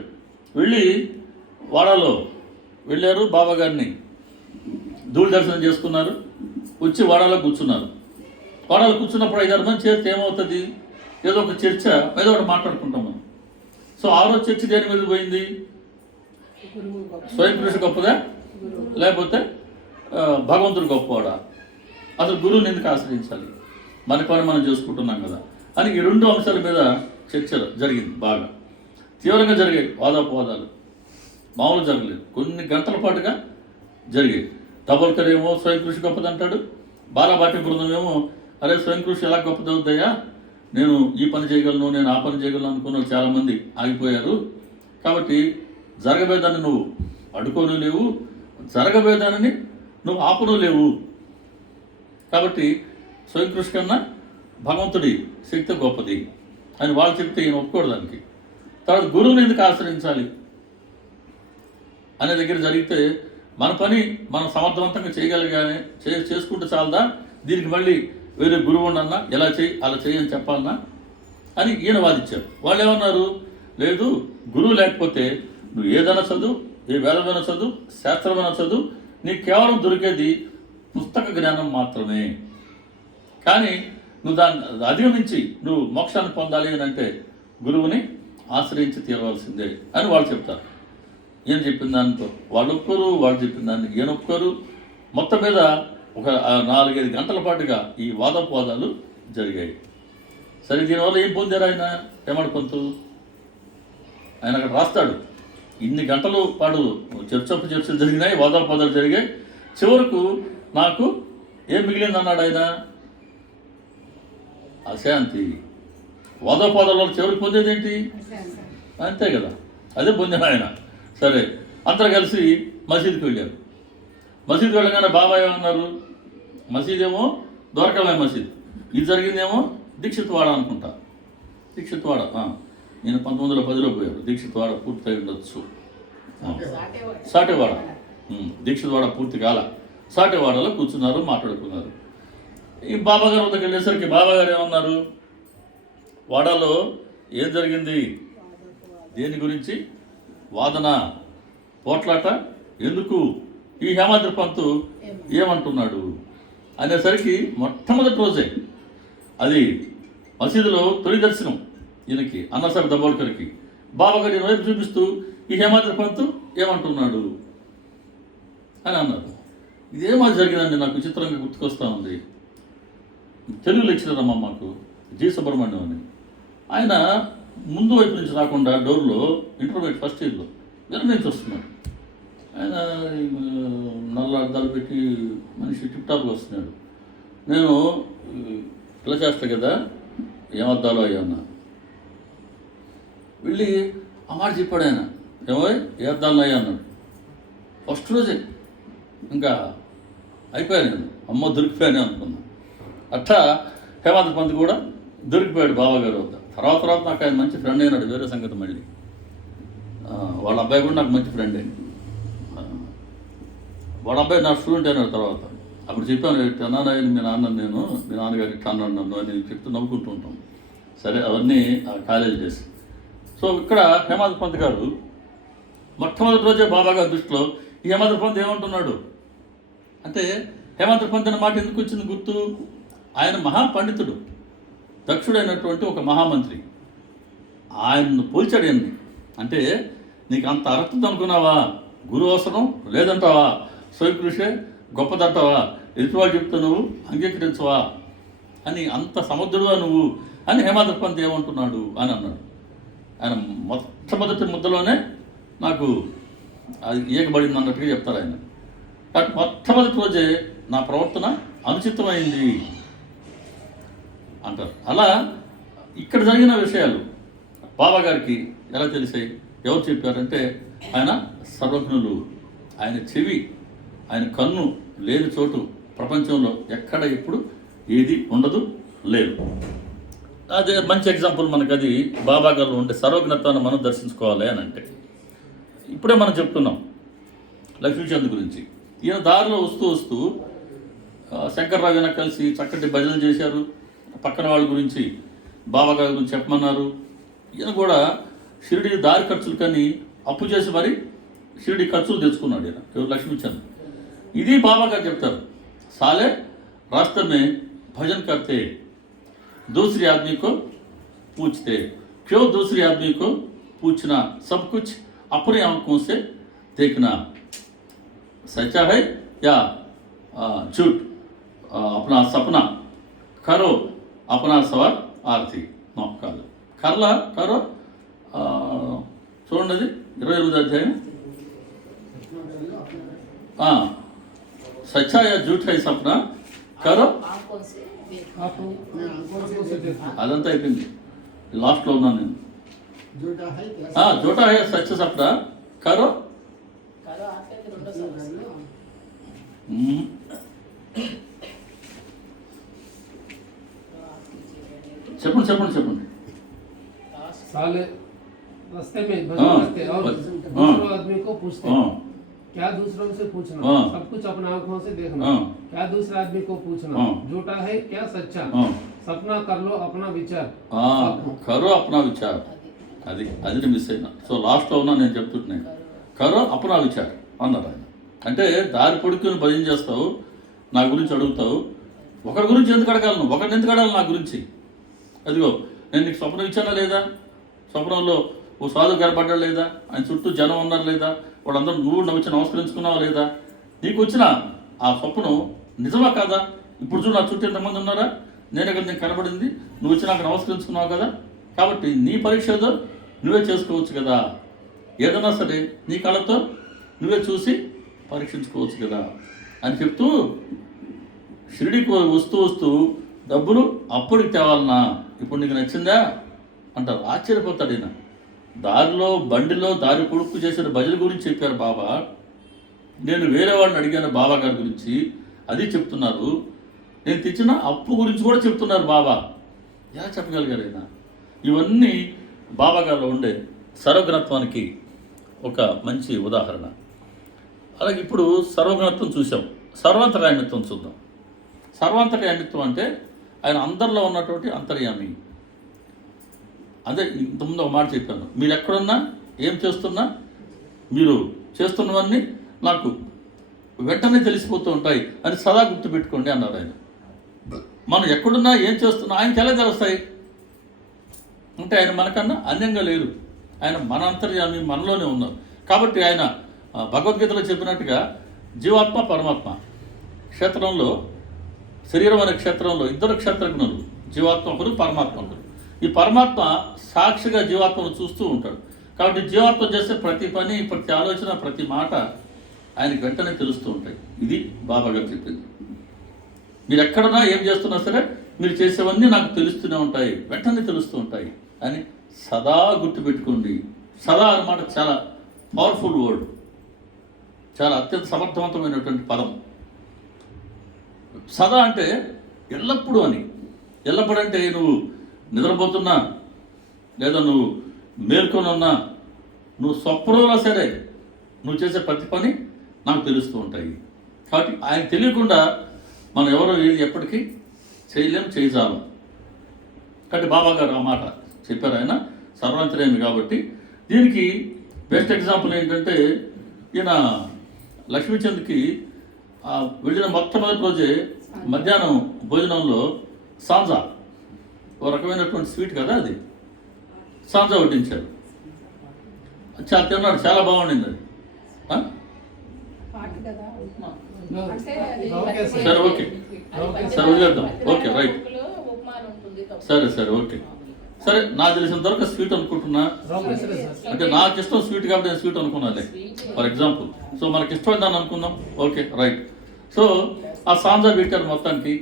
వెళ్ళి వాడాలో వెళ్ళారు, బాబాగారిని ధూళి దర్శనం చేసుకున్నారు. వచ్చి వాడాలో కూర్చున్నారు. వాడాలో కూర్చున్నప్పుడు 5-6 మంది చేరితే ఏమవుతుంది? ఏదో ఒక చర్చ ఏదో ఒకటి మాట్లాడుకుంటాం మనం. సో ఆ రోజు చర్చ దేని మీద పోయింది? స్వయం కృషి గొప్పదా లేకపోతే భగవంతుడు గొప్పవాడా, అసలు గురువుని ఎందుకు ఆశ్రయించాలి, మన పని మనం చేసుకుంటున్నాం కదా అని ఈ రెండు అంశాల మీద చర్చ జరిగింది. బాగా తీవ్రంగా జరిగాయి వాదాపవాదాలు, మామూలు జరగలేదు. కొన్ని గంటల పాటుగా జరిగాయి. తబోల్కర్ ఏమో స్వయం కృషి గొప్పదంటాడు, బాలభాటి బృందం ఏమో అరే స్వయం కృషి ఎలా గొప్పదవుతాయా, నేను ఈ పని చేయగలను, నేను ఆ పని చేయగలను అనుకున్న చాలామంది ఆగిపోయారు. కాబట్టి జరగబోయేదాన్ని నువ్వు అడ్డుకోను లేవు, జరగబోయేదాన్ని నువ్వు ఆపను లేవు. కాబట్టి స్వయం కృషి కన్నా భగవంతుడి శక్తి గొప్పది అని వాళ్ళు చెప్తే ఈయన ఒప్పుకోడు దానికి. తర్వాత గురువుని ఎందుకు ఆశ్రయించాలి అనే దగ్గర జరిగితే మన పని మనం సమర్థవంతంగా చేయగలిగానే చేసుకుంటే చాలదా, దీనికి మళ్ళీ వేరే గురువు ఉండన్నా ఎలా చేయి అలా చేయి అని చెప్పాలన్నా అని ఈయన వాదించారు. వాళ్ళు ఏమన్నారు, లేదు గురువు లేకపోతే నువ్వు ఏదైనా చదువు, ఏ వేదమైనా చదువు, శాస్త్రమైనా చదువు, నీకు కేవలం దొరికేది పుస్తక జ్ఞానం మాత్రమే. కానీ నువ్వు దాన్ని అధిగమించి నువ్వు మోక్షాన్ని పొందాలి అని అంటే గురువుని ఆశ్రయించి తీరవలసిందే అని వాళ్ళు చెప్తారు. ఈయన చెప్పిన దానితో వాళ్ళు ఒప్పుకోరు, వాళ్ళు చెప్పిన దాన్ని ఈయన ఒప్పుకోరు. మొత్తం మీద ఒక 4-5 గంటల పాటుగా ఈ వాదోపవాదాలు జరిగాయి. సరే దీనివల్ల ఏం పొందారు ఆయన హేమడ్ పంతు? ఆయన అక్కడ రాస్తాడు, ఇన్ని గంటల పాటు చర్చలు జరిగినాయి, వాదోపవాదాలు జరిగాయి, చివరకు నాకు ఏం మిగిలింది అన్నాడు ఆయన, అశాంతి. వాదోపవాదాల వల్ల చివరికి పొందేది ఏంటి? అంతే కదా, అదే పొందాడు ఆయన. సరే అందరూ కలిసి మసీదుకి వెళ్ళారు. మసీదుకి వెళ్ళగానే బాబా ఏమన్నారు, మసీద్ ఏమో ద్వారకామాయి మసీద్, ఇది జరిగిందేమో దీక్షిత్వాడ అనుకుంటా. దీక్షిత్వాడ నేను 1910లో పోయాడు. దీక్షిత్వాడ పూర్తి ఉండొచ్చు, సాటేవాడ. దీక్షిత్వాడ పూర్తి కాల, సాటేవాడలో కూర్చున్నారు, మాట్లాడుకున్నారు. ఈ బాబాగారు వద్దకు వెళ్ళేసరికి బాబాగారు ఏమన్నారు, వాడలో ఏం జరిగింది, దేని గురించి వాదన పోట్లాట ఎందుకు, ఈ హేమాద్రి పంతు ఏమంటున్నాడు అనేసరికి మొట్టమొదటి రోజే అది మసీదులో తొలి దర్శనం ఈయనకి అన్నాసాహెబ్ దబోల్కర్కి. బాబాగారి వైపు చూపిస్తూ ఈ హేమాద్రి పంతు ఏమంటున్నాడు అని అన్నారు. ఇదేమో జరిగిందండి, నాకు విచిత్రంగా గుర్తుకొస్తూ ఉంది. తెలుగు లెక్చరర్ అమ్మ మాకు జి సుబ్రహ్మణ్యం అని, ఆయన ముందు వైపు నుంచి రాకుండా డోర్లో ఇంటర్మీడియట్ ఫస్ట్ ఇయర్లో వెనక నుంచి వస్తున్నాడు. ఆయన నల్ల అద్దాలు పెట్టి మనిషి టిప్ టాప్గా వస్తున్నాడు. నేను ఇట్లా చేస్తా కదా, ఏం అద్దాలు అయ్యా వెళ్ళి ఆ మాట చెప్పాడు ఆయన, ఏమో ఏ అద్దాలు అయ్యా అన్నాడు. ఫస్ట్ రోజే ఇంకా అయిపోయాను, నేను అమ్మ దొరికిపోయానే అనుకున్నాను. అట్లా హేమాద్రి పంత్ కూడా దొరికిపోయాడు బాబాగారు వద్ద. తర్వాత నాకు ఆయన మంచి ఫ్రెండ్ అయినాడు, వేరే సంగతి. మళ్ళీ వాళ్ళ అబ్బాయి కూడా నాకు మంచి ఫ్రెండ్ అయింది. వాళ్ళ అబ్బాయి నా స్టూడెంట్ అయినాడు. తర్వాత అప్పుడు చెప్పాను, అన్నాను మీ నాన్నగారు ఇట్లా అన్నాడు నన్ను అని చెప్తూ నవ్వుకుంటూ ఉంటాం. సరే అవన్నీ కాలేజ్ డేస్. సో ఇక్కడ హేమాద్రి పంత్ గారు మొట్టమొదటి రోజే బాబాగారి దృష్టిలో ఈ హేమాద్రి పంత్ ఏమంటున్నాడు అంటే, హేమాద్రి పంత్ అనే మాట ఎందుకు వచ్చింది గుర్తు, ఆయన మహాపండితుడు, దక్షుడైనటువంటి ఒక మహామంత్రి. ఆయన్ను పోల్చాడు ఆయన్ని. అంటే నీకు అంత అర్హత అనుకున్నావా, గురువు అవసరం లేదంటావా, స్వయం కృషే గొప్పదంటావా, ఎదుటివాళ్ళు చెప్తే నువ్వు అంగీకరించవా అని, అంత సముద్రుడువా నువ్వు అని హేమాద్రి పంత్ ఏమంటున్నాడు అని అన్నాడు. ఆయన మొట్టమొదటి ముద్దలోనే నాకు అది ఏకబడింది అన్నట్టుగా చెప్తారు ఆయన. కాబట్టి మొట్టమొదటి రోజే నా ప్రవర్తన అనుచితమైంది అంటారు. అలా ఇక్కడ జరిగిన విషయాలు బాబాగారికి ఎలా తెలిసాయి, ఎవరు చెప్పారంటే ఆయన సర్వజ్ఞులు, ఆయన చెవి, ఆయన కన్ను లేని చోటు ప్రపంచంలో ఎక్కడ ఎప్పుడు ఏది ఉండదు, లేదు. అదే మంచి ఎగ్జాంపుల్ మనకు. అది బాబాగారిలో ఉండే సర్వజ్ఞత్వాన్ని మనం దర్శించుకోవాలి అని అంటే, ఇప్పుడే మనం చెప్తున్నాం లక్ష్మీచంద్ గురించి. ఈయన దారిలో వస్తూ శంకర్రావు వెనక కలిసి చక్కటి భజనలు చేశారు. పక్కన వాళ్ళ గురించి బాబాగారి గురించి చెప్పమన్నారు. ఈయన కూడా షిరిడి దారి ఖర్చులు కానీ అప్పు చేసి మరి షిరిడి ఖర్చులు తెచ్చుకున్నాడు ఈయన, ఎవరు లక్ష్మీచంద్. ఇది బాబాగారు చెప్తారు, సాలే రాస్ते में भजन करते दूसरे आदमी को पूछते, क्यों दूसरे आदमी को पूछना, सब कुछ अपने आंखों से देखना, सच्चा है या झूठ, अपना सपना करो, अपना सवाल आरती కాదు కరో చూడండి అది 28వ అధ్యాయం. सच्चा या झूठ है सपना करो, అదంతా అయిపోయింది, లాస్ట్లో ఉన్నాను నేను. झूठा है सच सपना करो, చెప్పండి చెప్పండి చెప్పండి. साले रास्ते में बचते और दूसरे आदमी को पूछते, क्या दूसरों से पूछना, सब कुछ अपने आंखों से देखना, क्या दूसरे आदमी को पूछना, झूठा है क्या सच्चा, सपना कर लो अपना विचार, करो अपना विचार. అది అది మిస్ అయినా. సో లాస్ట్లో ఉన్నా నేను చెప్తున్నాను, కరో అప్నా విచార్ అన్నారు ఆయన. అంటే దారి పొడుకుని భయం చేస్తావు, నా గురించి అడుగుతావు. ఒకరి గురించి ఎందుకు అడగాలను, ఒకరిని ఎందుకు అడగాలి నా గురించి? అదిగో నేను నీకు స్వప్నం ఇచ్చానా లేదా, స్వప్నంలో ఓ సాధువు కనపడ్డాడు లేదా, ఆయన చుట్టూ జనం ఉన్నారు లేదా, వాళ్ళందరూ నువ్వు వచ్చి నమస్కరించుకున్నావా లేదా, నీకు వచ్చిన ఆ స్వప్నం నిజమా కాదా? ఇప్పుడు చూడు నా చుట్టూ ఎంతమంది ఉన్నారా, నేనే కదా నీకు కనబడింది, నువ్వు వచ్చి నాకు నమస్కరించుకున్నావు కదా. కాబట్టి నీ పరీక్ష ఏదో నువ్వే చేసుకోవచ్చు కదా, ఏదైనా సరే నీ కళ్ళతో నువ్వే చూసి పరీక్షించుకోవచ్చు కదా అని చెప్తూ, షిరిడీకి వస్తూ డబ్బులు అప్పుడు తేవాలన్నా, ఇప్పుడు నీకు నచ్చిందా అంటారు. ఆశ్చర్యపోతాడు ఈయన. దారిలో బండిలో దారి పొడుక్కు చేసిన భజన గురించి చెప్పారు బాబా. నేను వేరే వాడిని అడిగాను బాబా గారి గురించి, అది చెప్తున్నారు. నేను తెచ్చిన అప్పు గురించి కూడా చెప్తున్నారు బాబా. ఎలా చెప్పగలిగారు ఆయన? ఇవన్నీ బాబా గారిలో ఉండే సర్వజ్ఞత్వానికి ఒక మంచి ఉదాహరణ. అలాగే ఇప్పుడు సర్వజ్ఞత్వం చూసాం, సర్వాంతర్యామిత్వం చూద్దాం. సర్వాంతర్యామిత్వం అంటే ఆయన అందరిలో ఉన్నటువంటి అంతర్యామి. అదే ఇంతకుముందు ఒక మాట చెప్పాను, మీరు ఎక్కడున్నా ఏం చేస్తున్నా మీరు చేస్తున్నవన్నీ నాకు వెంటనే తెలిసిపోతూ ఉంటాయి అని సదా గుర్తుపెట్టుకోండి అన్నారు ఆయన. మనం ఎక్కడున్నా ఏం చేస్తున్నా ఆయనకి ఎలా తెలుస్తాయి అంటే ఆయన మనకన్నా అన్యంగా లేరు, ఆయన మన అంతర్యామి, మనలోనే ఉన్నారు. కాబట్టి ఆయన భగవద్గీతలో చెప్పినట్టుగా జీవాత్మ పరమాత్మ క్షేత్రంలో, శరీరం అనే క్షేత్రంలో ఇద్దరు క్షేత్రజ్ఞులు, జీవాత్మ ఒకరు పరమాత్మ ఒకరు. ఈ పరమాత్మ సాక్షిగా జీవాత్మను చూస్తూ ఉంటాడు. కాబట్టి జీవాత్మ చేసే ప్రతి పని, ప్రతి ఆలోచన, ప్రతి మాట ఆయనకి వెంటనే తెలుస్తూ ఉంటాయి. ఇది బాబా గారు చెప్పింది. మీరు ఎక్కడన్నా ఏం చేస్తున్నా సరే మీరు చేసేవన్నీ నాకు తెలుస్తూనే ఉంటాయి, వెంటనే తెలుస్తూ ఉంటాయి అని సదా గుర్తుపెట్టుకోండి. సదా అన్నమాట చాలా పవర్ఫుల్ వర్డ్, చాలా అత్యంత సమర్థవంతమైనటువంటి పదం. సదా అంటే ఎల్లప్పుడూ అని. ఎల్లప్పుడూ అంటే నువ్వు నిద్రపోతున్నా, లేదా నువ్వు మేల్కొని ఉన్నా, నువ్వు స్వప్నంలో సరే నువ్వు చేసే ప్రతి పని నాకు తెలుస్తూ ఉంటాయి. కాబట్టి ఆయన తెలియకుండా మనం ఎవరో ఏది ఎప్పటికీ చేయలేము, చేయజాలం. కాబట్టి బాబా గారు ఆ మాట చెప్పారు, ఆయన సర్వాంతర్యామి. కాబట్టి దీనికి బెస్ట్ ఎగ్జాంపుల్ ఏంటంటే, ఈయన లక్ష్మీచంద్కి వెళ్ళిన మొట్టమొదటి రోజే మధ్యాహ్నం భోజనంలో సాంజా, ఓ రకమైనటువంటి స్వీట్ కదా అది, సాంజా వడ్డించారు. చాలా తిన్నాడు, చాలా బాగుండింది అది. సరే ఓకే, సరే వదిలేద్దాం, ఓకే రైట్, సరే సరే ఓకే, సరే నాకు తెలిసినంత వరకు స్వీట్ అనుకుంటున్నా. అంటే నాకు ఇష్టం స్వీట్ కాబట్టి నేను స్వీట్ అనుకున్నాలే ఫర్ ఎగ్జాంపుల్. సో మనకి ఇష్టం దాన్ని అనుకుందాం, ఓకే రైట్. సో ఆ సాంజా పెట్టారు మొత్తానికి,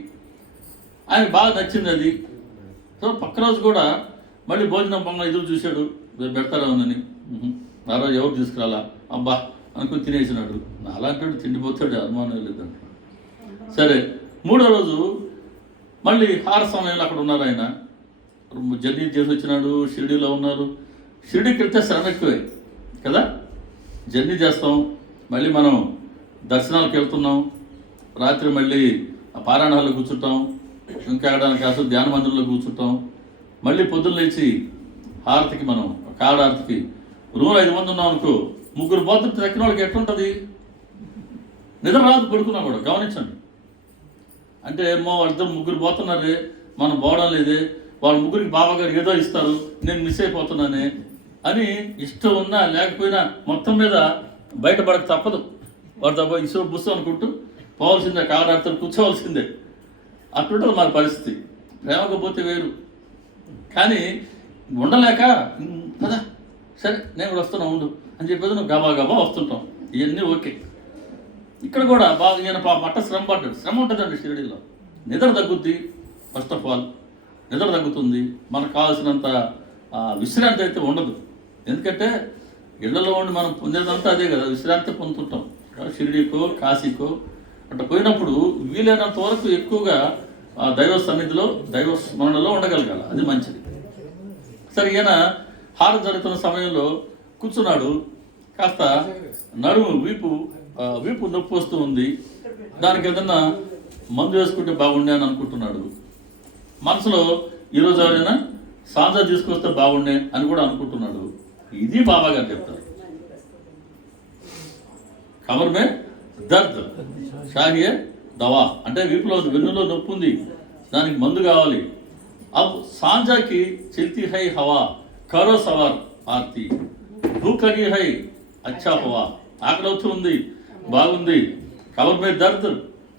ఆయన బాగా నచ్చింది అది. సో పక్క రోజు కూడా మళ్ళీ భోజనం పొంగ ఎదురు చూశాడు, పెడతారా ఉందని. ఆ రోజు ఎవరు తీసుకురాలా, అబ్బా అనుకుని తినేసినాడు. అలాంటి తిండిపోతాడు, అనుమానం లేదంట. సరే మూడో రోజు మళ్ళీ హార సమయంలో అక్కడ ఉన్నారు ఆయన, జర్నీ చేసి వచ్చినాడు, షిరిడీలో ఉన్నారు. షిరిడీకి వెళ్తే శ్రమ ఎక్కువే కదా, జర్నీ చేస్తాం, మళ్ళీ మనం దర్శనాలకు వెళ్తున్నాం, రాత్రి మళ్ళీ పారాయణాల్లో కూర్చుంటాం, ఇంకా కాస్త ధ్యాన మందిరంలో కూర్చుంటాం, మళ్ళీ పొద్దున్న లేచి హారతికి మనం కాడారతికి రూమ్ 5 మంది ఉన్నాం అనుకో, 3 పోతుంటే తక్కిన వాళ్ళకి ఎట్లుంటుంది, నిద్ర రాదు పడుకున్నా కూడా. గమనించండి, అంటే ఏమో వాళ్ళిద్దరు 3 పోతున్నారే, మనం పోవడం లేదే, వాళ్ళ ముగ్గురికి బాబాగారు ఏదో ఇస్తారు, నేను మిస్ అయిపోతున్నానే అని ఇష్టం ఉన్నా లేకపోయినా మొత్తం మీద బయటపడక తప్పదు. వాడితో పోయి ఇసు బుస్సు అనుకుంటూ పోవాల్సిందే, కావడాడుతూ కూర్చోవలసిందే. అట్లుంటుంది మన పరిస్థితి. ప్రేమకపోతే వేరు. కానీ ఉండలేక కదా సరే నేను కూడా వస్తున్నా ఉండు అని చెప్పేది నువ్వు గబా గబా వస్తుంటాం. ఇవన్నీ ఓకే. ఇక్కడ కూడా బాగా ఈయన మట్ట శ్రమ పడ్డాడు. శ్రమ ఉంటుందండి షిరిడీలో. నిద్ర తగ్గుద్ది. ఫస్ట్ ఆఫ్ ఆల్ నిద్ర తగ్గుతుంది. మనకు కావాల్సినంత విశ్రాంతి అయితే ఉండదు. ఎందుకంటే ఇళ్లలో ఉండి మనం పొందేదంతా అదే కదా, విశ్రాంతి పొందుతుంటాం. షిరిడీకో కాశీకో అట్లా పోయినప్పుడు వీలైనంత వరకు ఎక్కువగా దైవ సన్నిధిలో దైవ స్మరణలో ఉండగలగాలి. అది మంచిది. సరే ఈయన హారం జరుగుతున్న సమయంలో కూర్చున్నాడు. కాస్త నడుము వీపు నొప్పి వస్తూ ఉంది. దానికి ఏదన్నా మందు వేసుకుంటే బాగుండే అని అనుకుంటున్నాడు. మనసులో ఈరోజు ఎవరైనా సాంజా తీసుకొస్తే బాగుండే అని కూడా అనుకుంటున్నాడు. ఇది బాబా గారు చెప్తారు. ఖబర్ మే దర్ద్ షాహియే దవా అంటే వీపులో వెన్నులో నొప్పి ఉంది, దానికి మందు కావాలి. అబ్ సాంజాకి చల్తీ హై హవా కరో సవార్ ఆర్తి భూక్ లగి హై అచ్చా హవా ఆకలి అవుతుంది బాగుంది. ఖబర్ మే దర్ద్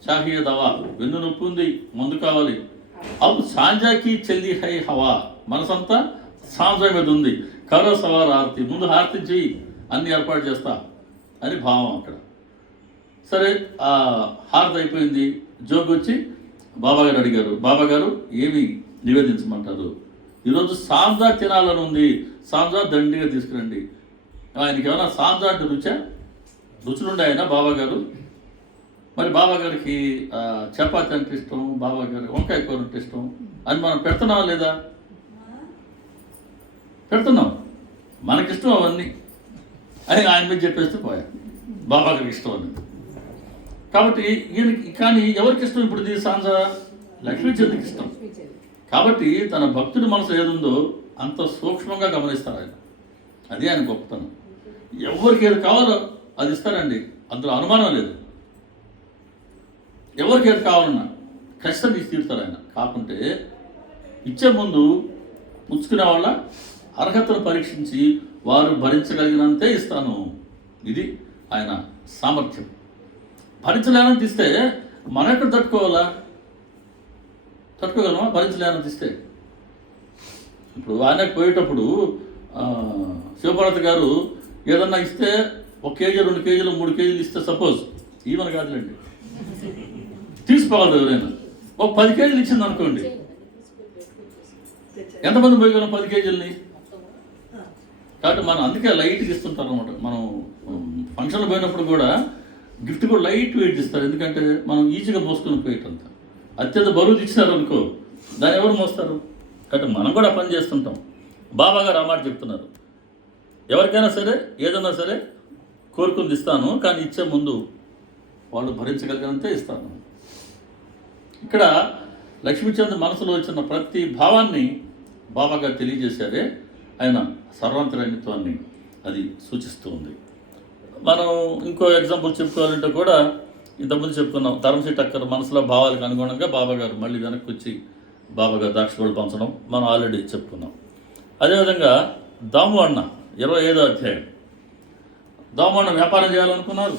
షాహియే దవా వెన్ను నొప్పి ఉంది మందు కావాలి. అబ్ సాంజాకి చల్తీ హై హవా మనసంతా సాంజా మీద ఉంది. కరో సవార్ ఆర్తి ముందు హారతి చెయ్యి అన్ని ఏర్పాటు చేస్తా అని భావం అక్కడ. సరే ఆ హారతి అయిపోయింది. జోగి వచ్చి బాబాగారు అడిగారు, బాబాగారు ఏమి నివేదించమంటారు? ఈరోజు సాంజా తినాలని ఉంది, సాంజా దండిగా తీసుకురండి. ఆయనకి ఏమైనా సాంజా అంటే రుచులుండే ఆయన బాబాగారు. మరి బాబాగారికి చపాతి అంటే ఇష్టం, బాబాగారు వంకాయ కూర అంటే ఇష్టం అని మనం పెడుతున్నావా లేదా? పెడుతున్నాం. మనకిష్టం అవన్నీ అని ఆయన మీద చెప్పేస్తే పోయా బాబాగారికి ఇష్టం అని. కాబట్టి ఈయనకి కానీ ఎవరికి ఇష్టం ఇప్పుడు ఇది సాంజా? లక్ష్మీచంద్రకి ఇష్టం. కాబట్టి తన భక్తుడి మనసు ఏదుందో అంత సూక్ష్మంగా గమనిస్తారు ఆయన. అది ఆయన గొప్పతనం. ఎవరికి ఏది కావాలో అది ఇస్తారండి, అందులో అనుమానం లేదు. ఎవరికి ఏది కావాలన్నా ఖచ్చితంగా ఇచ్చి తీరుతారు ఆయన. కాకుంటే ఇచ్చే ముందు పుచ్చుకునే వాళ్ళ అర్హతను పరీక్షించి వారు భరించగలిగినంతే ఇస్తాను. ఇది ఆయన సామర్థ్యం. భరించలేనని తీస్తే మనం ఎక్కడ తట్టుకోవాలా? తట్టుకోగలమా భరించలేనని తీస్తే? ఇప్పుడు ఆయనకు పోయేటప్పుడు శివభారతి గారు ఏదన్నా ఇస్తే 1 కేజీ 2 కేజీలు 3 కేజీలు ఇస్తే సపోజ్ ఈవెన్ కాదులేండి తీసుకోవాలి. ఎవరైనా 10 కేజీలు ఇచ్చింది అనుకోండి, ఎంతమంది పోయగలం 10 కేజీలని? కాబట్టి మనం అందుకే లైట్గా ఇస్తుంటారు అనమాట. మనం ఫంక్షన్లు పోయినప్పుడు కూడా గిఫ్ట్ కూడా లైట్ వెయిట్ ఇస్తారు. ఎందుకంటే మనం ఈజీగా మోసుకొని పోయేటంత. అత్యంత బరువు ఇచ్చినారు అనుకో దాన్ని ఎవరు మోస్తారు? కాబట్టి మనం కూడా పని చేస్తుంటాం. బాబా గారు ఆ మాట చెప్తున్నారు, ఎవరికైనా సరే ఏదైనా సరే కోరుకుంది ఇస్తాను, కానీ ఇచ్చే ముందు వాళ్ళు భరించగలిగినంతే ఇస్తాను. ఇక్కడ లక్ష్మీచంద్ర మనసులో వచ్చిన ప్రతి భావాన్ని బాబా గారు తెలియజేశారే ఆయన సర్వాంతరాయత్వాన్ని అది సూచిస్తూ ఉంది. మనం ఇంకో ఎగ్జాంపుల్ చెప్పుకోవాలంటే కూడా ఇంతకుముందు చెప్పుకున్నాం. ధర్మశ్రీ టక్కర్ మనసులో భావాలకు అనుగుణంగా బాబాగారు మళ్ళీ వెనక్కి వచ్చి బాబాగారు ద్రాక్షపళ్ళు పంచడం మనం ఆల్రెడీ చెప్పుకున్నాం. అదేవిధంగా దాము అన్న 25వ అధ్యాయం. దాము అన్న వ్యాపారం చేయాలనుకున్నారు.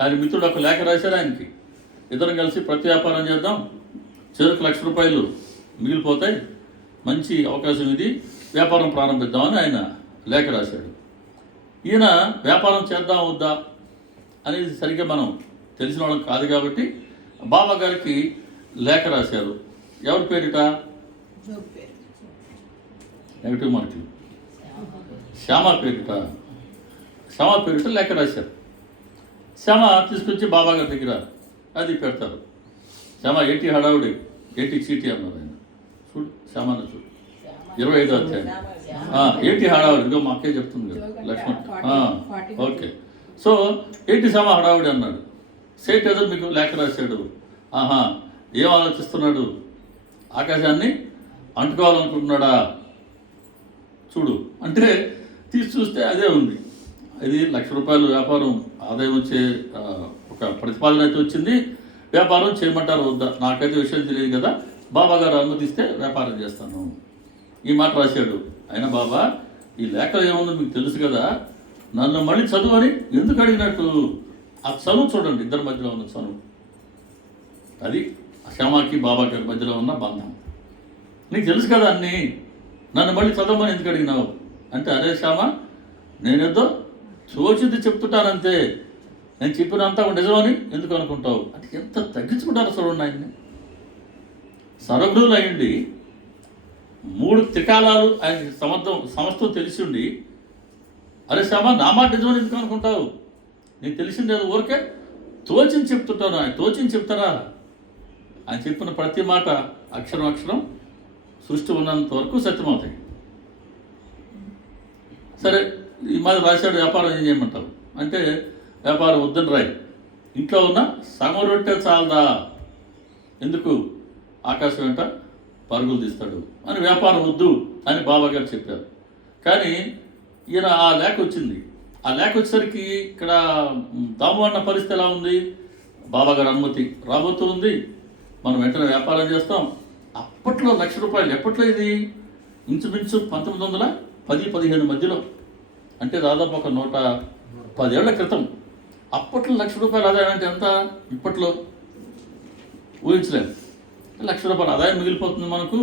ఆయన మిత్రుడు ఒక లేఖ రాశారు ఆయనకి, ఇద్దరం కలిసి ప్రతి వ్యాపారం చేద్దాం, చెరుకు ₹1,00,000 మిగిలిపోతాయి, మంచి అవకాశం ఇది, వ్యాపారం ప్రారంభిద్దామని ఆయన లేఖ రాశాడు. ఈయన వ్యాపారం చేద్దాం వద్దా అనేది సరిగ్గా మనం తెలిసిన వాళ్ళం కాదు కాబట్టి బాబా గారికి లేఖ రాశారు. ఎవరి పేరిట? నెగిటివ్ మార్కులు. శ్యామ పేరిట లేఖ రాశారు. శ్యామ తీసుకొచ్చి బాబా గారి దగ్గర అది పెడతారు. శ్యామ ఏంటి హడావుడి, ఏంటి చీటీ అన్నారు ఆయన. చూడు శ్యామాన్ని చూడు 25వ అధ్యాయం. ఏంటి హడావుడి, ఇదిగో మా అక్కే చెప్తుంది కదా లక్ష్మణ్. ఓకే. సో ఏంటి శ్యామ హడావుడి అన్నాడు. సేట్ ఏదో మీకు లేఖ రాశాడు. ఏం ఆలోచిస్తున్నాడు? ఆకాశాన్ని అంటుకోవాలనుకుంటున్నాడా? చూడు అంటే తీసి చూస్తే అదే ఉంది. ఇది ₹1,00,000 వ్యాపారం ఆదాయం వచ్చే ఒక ప్రతిపాదన అయితే వచ్చింది. వ్యాపారం చేయమంటారు వద్దా? నాకైతే విషయం తెలియదు కదా, బాబా గారు అనుమతిస్తే వ్యాపారం చేస్తాను. ఈ మాట రాశాడు. అయినా బాబా ఈ లేఖలు ఏముందో మీకు తెలుసు కదా, నన్ను మళ్ళీ చదువని ఎందుకు అడిగినట్టు? ఆ చదువు చూడండి, ఇద్దరి మధ్యలో ఉన్న చదువు. అది శ్యామకి బాబా గారి మధ్యలో ఉన్న బంధం. నీకు తెలుసు కదా అన్నీ, నన్ను మళ్ళీ చదవమని ఎందుకు అడిగినావు అంటే, అరే శ్యామ, నేనేదో చూచింది చెప్తుంటానంతే, నేను చెప్పినంతా నిజమని ఎందుకు అనుకుంటావు అంటే ఎంత తగ్గించుకుంటారో చూడండి. ఆయన్ని సర్వజ్ఞులు అయ్యండి, 3 త్రికాలాలు ఆయన సమస్తం తెలిసి ఉండి, అరే శ్యామ నా మాట నిజమని ఎందుకు అనుకుంటావు, నీకు తెలిసింది ఏదో ఊరికే తోచింది చెప్తుంటాను. ఆయన తోచింది చెప్తారా? ఆయన చెప్పిన ప్రతి మాట అక్షరం అక్షరం సృష్టి ఉన్నంత వరకు సత్యమవుతాయి. సరే, ఈ మాది రాశాడు, వ్యాపారం ఏం చేయమంటావు అంటే, వ్యాపారం వద్దని రాయి, ఇంట్లో ఉన్న సగం రొట్టె చాలదా, ఎందుకు ఆకాశం వెంట పరుగులు తీస్తాడు అని వ్యాపారం వద్దు అని బాబా గారు చెప్పారు. కానీ ఈయన ఆ లేఖ వచ్చింది. ఆ లేఖ వచ్చేసరికి ఇక్కడ దాము అన్న పరిస్థితి ఎలా ఉంది? బాబా గారు అనుమతి రాబోతూ ఉంది, మనం వెంటనే వ్యాపారం చేస్తాం. అప్పట్లో ₹1,00,000, ఎప్పట్లో ఇది ఇంచుమించు 1910-15 మధ్యలో, అంటే దాదాపు ఒక 110 ఏళ్ల క్రితం. అప్పట్లో ₹1,00,000 ఆదాయం అంటే ఎంత? ఇప్పట్లో ఊహించలేదు. ₹1,00,000 ఆదాయం మిగిలిపోతుంది మనకు.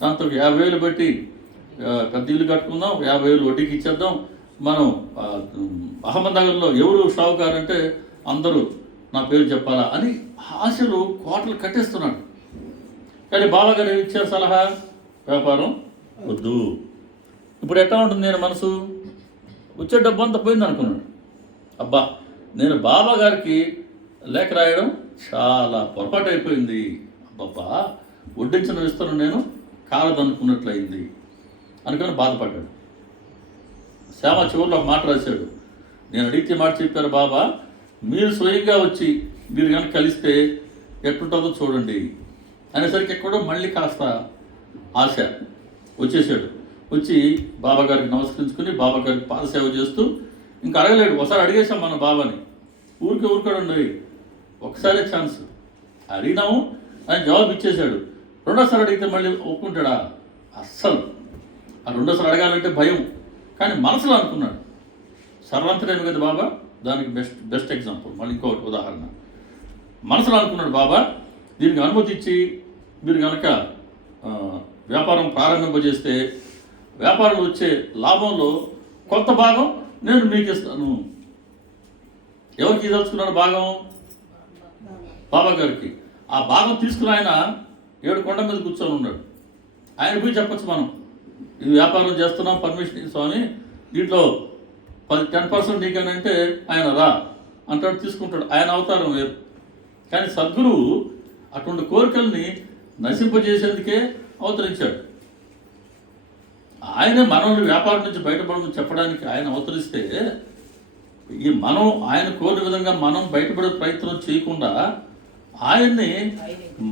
దాంతో 50,000 పెట్టి పెద్ద ఇల్లు కట్టుకుందాం, 50,000 వడ్డీకి ఇచ్చేద్దాం. మనం అహ్మద్నగర్లో ఎవరు షావుకారు అంటే అందరూ నా పేరు చెప్పాలా అని ఆశలు కోటలు కట్టేస్తున్నాడు. కానీ బాబా గారు ఇచ్చారు సలహా, వ్యాపారం వద్దు. ఇప్పుడు ఎట్లా ఉంటుంది? నేను మనసు వచ్చే డబ్బు అంతా పోయింది అనుకున్నాడు. అబ్బా, నేను బాబా గారికి లేఖ రాయడం చాలా పొరపాటు అయిపోయింది, అబ్బబ్బా వడ్డించిన విస్తరణ నేను కాలదనుకున్నట్లయింది అనుకుని బాధపడ్డాడు. శ్యామ చివరిలో ఒక మాట రాశాడు, నేను అడిగితే మాట చెప్పారు బాబా, మీరు స్వయంగా వచ్చి మీరు కనుక కలిస్తే ఎట్లుంటుందో చూడండి అనేసరికి ఎక్కడో మళ్ళీ కాస్త ఆశ వచ్చేసాడు. వచ్చి బాబా గారికి నమస్కరించుకుని బాబా గారికి పాదసేవ చేస్తూ ఇంకా అడగలేడు. ఒకసారి అడిగేశాం మన బాబాని, ఊరుకోండి, ఒకసారి ఛాన్స్ అడిగినాము, ఆయన జవాబు ఇచ్చేశాడు. రెండోసారి అడిగితే మళ్ళీ ఒప్పుకుంటాడా? అస్సలు. ఆ రెండోసారి అడగాలంటే భయం. కానీ మనసులో అనుకున్నాడు. సర్వంతరేమి కదా బాబా, దానికి బెస్ట్ ఎగ్జాంపుల్. మళ్ళీ ఇంకొకటి ఉదాహరణ, మనసులో అనుకున్నాడు, బాబా దీనికి అనుమతి ఇచ్చి మీరు కనుక వ్యాపారం ప్రారంభింపజేస్తే వ్యాపారంలో వచ్చే లాభంలో కొంత భాగం నేను మీకు ఇస్తాను. ఎవరికి ఇదలుచుకున్నాడు భాగం? బాబా గారికి. ఆ భాగం తీసుకుని ఆయన 7 కొండ మీద కూర్చొని ఉన్నాడు. ఆయన పోయి చెప్పచ్చు, మనం ఇది వ్యాపారం చేస్తున్నాం, పర్మిషన్ ఇస్తామని, దీంట్లో 10% నీకనంటే ఆయన రా అంటాడు, తీసుకుంటాడు. ఆయన అవతారం వేరు. కానీ సద్గురువు అటువంటి కోరికల్ని నశింపజేసేందుకే అవతరించాడు. ఆయనే మనల్ని వ్యాపారం నుంచి బయటపడమని చెప్పడానికి ఆయన అవతరిస్తే, ఈ మనం ఆయన కోరిన విధంగా మనం బయటపడే ప్రయత్నం చేయకుండా ఆయన్ని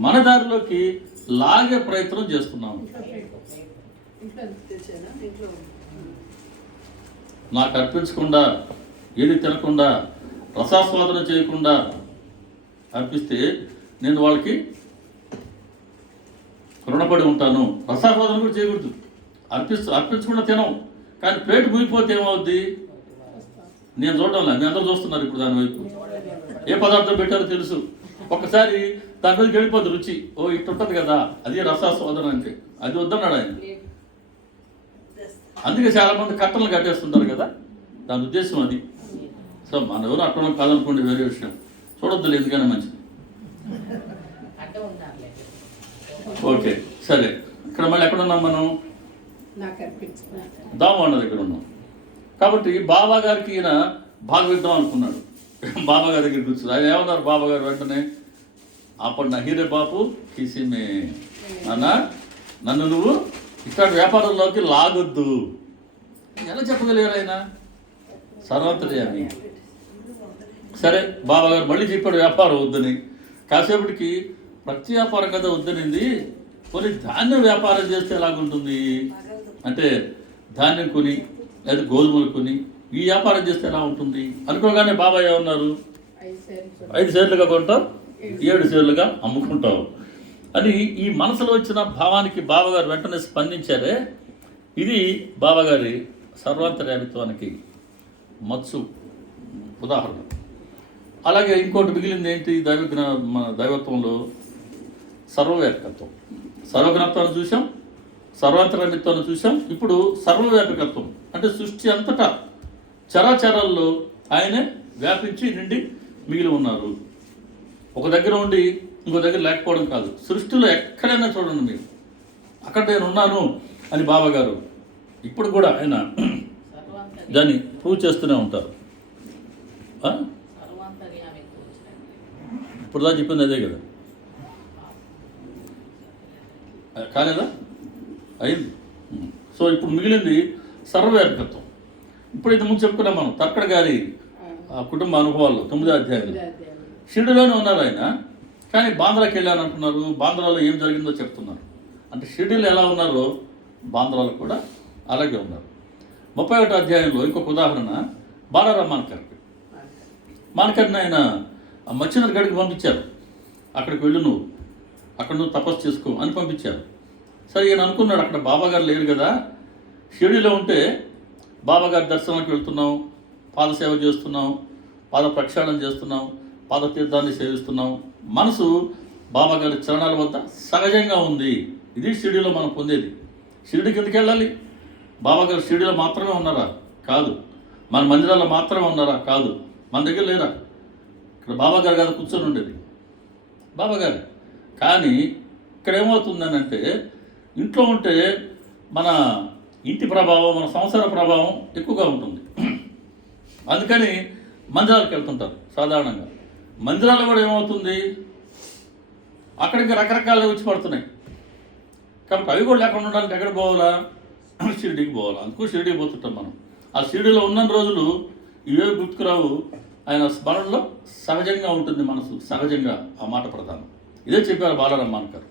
మన దారిలోకి లాగే ప్రయత్నం చేస్తున్నాము. నాకు అర్పించకుండా, ఏది తినకుండా, రసాస్వాదన చేయకుండా అర్పిస్తే నేను వాళ్ళకి రుణపడి ఉంటాను. రసాస్వాదన కూడా చేయకూడదు. అర్పించకుండా తినం, కానీ ప్లేట్ ముగిపోతే ఏమవుద్ది? నేను చూడడం లేదు, మీ అందరూ చూస్తున్నారు ఇప్పుడు దాని వైపు. ఏ పదార్థం పెట్టారో తెలుసు, ఒక్కసారి దాని మీదకి వెళ్ళిపోద్ది రుచి. ఓ ఇట్టు ఉంటుంది కదా, అది రసాస్వాదన అంటే. అది వద్దన్నాడు ఆయన. అందుకే చాలామంది కట్టలు కట్టేస్తుంటారు కదా, దాని ఉద్దేశం అది. సో మన ఎవరు అట్టడం కాదనుకోండి, వేరే విషయం. చూడొద్దులే, ఎందుకైనా మంచిది. ఓకే, సరే. ఇక్కడ మళ్ళీ ఎక్కడున్నాం మనం? దామోన్న దగ్గర ఉన్నాం. కాబట్టి బాబా గారికి ఈయన భాగవిద్దాం అనుకున్నాడు. బాబా గారి దగ్గరికి కూర్చుని ఆయన ఏమన్నారు బాబా గారు వెంటనే? అప్పుడు నహీరే బాపు కిసిమే, నాన్న నన్ను నువ్వు ఇక్కడ వ్యాపారంలోకి లాగొద్దు. ఎలా చెప్పగలిగారు ఆయన? సర్వత్రయామి. సరే, బాబా గారు మళ్ళీ చెప్పాడు వ్యాపారం వద్దని. కాసేపటికి ప్రతి వ్యాపారం కదా వద్దనింది, కొన్ని ధాన్యం వ్యాపారం చేస్తే ఎలాగుంటుంది అంటే, ధాన్యం కొని లేదా గోధుమలు కొని ఈ వ్యాపారం చేస్తే ఎలా ఉంటుంది అనుకోగానే బాబా ఏమన్నారు? 5 షేర్లుగా కొంటావు, 7 షేర్లుగా అమ్ముకుంటావు అని ఈ మనసులో వచ్చిన భావానికి బాబాగారు వెంటనే స్పందించారే, ఇది బాబాగారి సర్వాంతర్యామిత్వానికి మత్సు ఉదాహరణ. అలాగే ఇంకోటి మిగిలింది ఏంటి మన దైవత్వంలో? సర్వవ్యాపకత్వం. సర్వజ్ఞత్వాన్ని చూసాం, సర్వాంతర్యామిత్వాన్ని చూసాం, ఇప్పుడు సర్వవ్యాపకత్వం అంటే సృష్టి అంతటా చరాచరాల్లో ఆయనే వ్యాపించి నిండి మిగిలి ఉన్నారు. ఒక దగ్గర ఉండి ఇంకో దగ్గర లేకపోవడం కాదు, సృష్టిలో ఎక్కడైనా చూడండి మీరు, అక్కడ నేను ఉన్నాను అని బాబాగారు ఇప్పుడు కూడా ఆయన దాన్ని ప్రూవ్ చేస్తూనే ఉంటారు. ఇప్పుడు దా చెప్పింది అదే కదా, కాలేదా? అయింది. సో ఇప్పుడు మిగిలింది సర్వవ్యాపకత్వం. ఇప్పుడు ఇంత ముందు చెప్పుకున్నాం మనం తర్కడ్ గారి కుటుంబ అనుభవాల్లో 9వ అధ్యాయంలో. షిరిడీలోనే ఉన్నారు ఆయన, కానీ బాంద్రాకి వెళ్ళాను అంటున్నారు. బాంద్రాలో ఏం జరిగిందో చెప్తున్నారు. అంటే షిరిడీలో ఎలా ఉన్నారో బాంద్రాలో కూడా అలాగే ఉన్నారు. 31వ అధ్యాయంలో ఇంకొక ఉదాహరణ బాలారాం మాన్కర్ని ఆయన మచ్చినర్ గడికి పంపించారు. అక్కడికి వెళ్ళు, అక్కడ నువ్వు తపస్సు చేసుకో అని పంపించారు. సరే, ఈయన అనుకున్నాడు అక్కడ బాబాగారు లేరు కదా, షిరిడీలో ఉంటే బాబాగారి దర్శనానికి వెళ్తున్నాం, పాదసేవ చేస్తున్నాం, పాద ప్రక్షాళన చేస్తున్నాం, పాదతీర్థాన్ని సేవిస్తున్నాం, మనసు బాబాగారి చరణాల వద్ద సహజంగా ఉంది. ఇది షిరిడీలో మనం పొందేది. షిరిడీకి ఎందుకు వెళ్ళాలి? బాబాగారు షిరిడీలో మాత్రమే ఉన్నారా? కాదు. మన మందిరాల్లో మాత్రమే ఉన్నారా? కాదు. మన దగ్గర లేరా? ఇక్కడ బాబాగారు కదా కూర్చొని ఉండేది, బాబాగారు. కానీ ఇక్కడ ఏమవుతుందని అంటే, ఇంట్లో ఉంటే మన ఇంటి ప్రభావం, మన సంసార ప్రభావం ఎక్కువగా ఉంటుంది. అందుకని మందిరాలకు వెళ్తుంటారు సాధారణంగా. మందిరాలు కూడా ఏమవుతుంది, అక్కడికి రకరకాలుగా వచ్చి పడుతున్నాయి. కాబట్టి అవి కూడా లేకుండా ఉండడానికి ఎక్కడ పోవాలా? షిరిడీకి పోవాలా. అందుకు షిరిడీకి పోతుంటాం మనం. ఆ షిరిడీలో ఉన్న రోజులు ఇవే గుర్తుకురావు. ఆయన స్మరణలో సహజంగా ఉంటుంది మనసు, సహజంగా ఆ మాట ప్రధానం. ఇదే చెప్పారు బాలారాం మాన్కర్.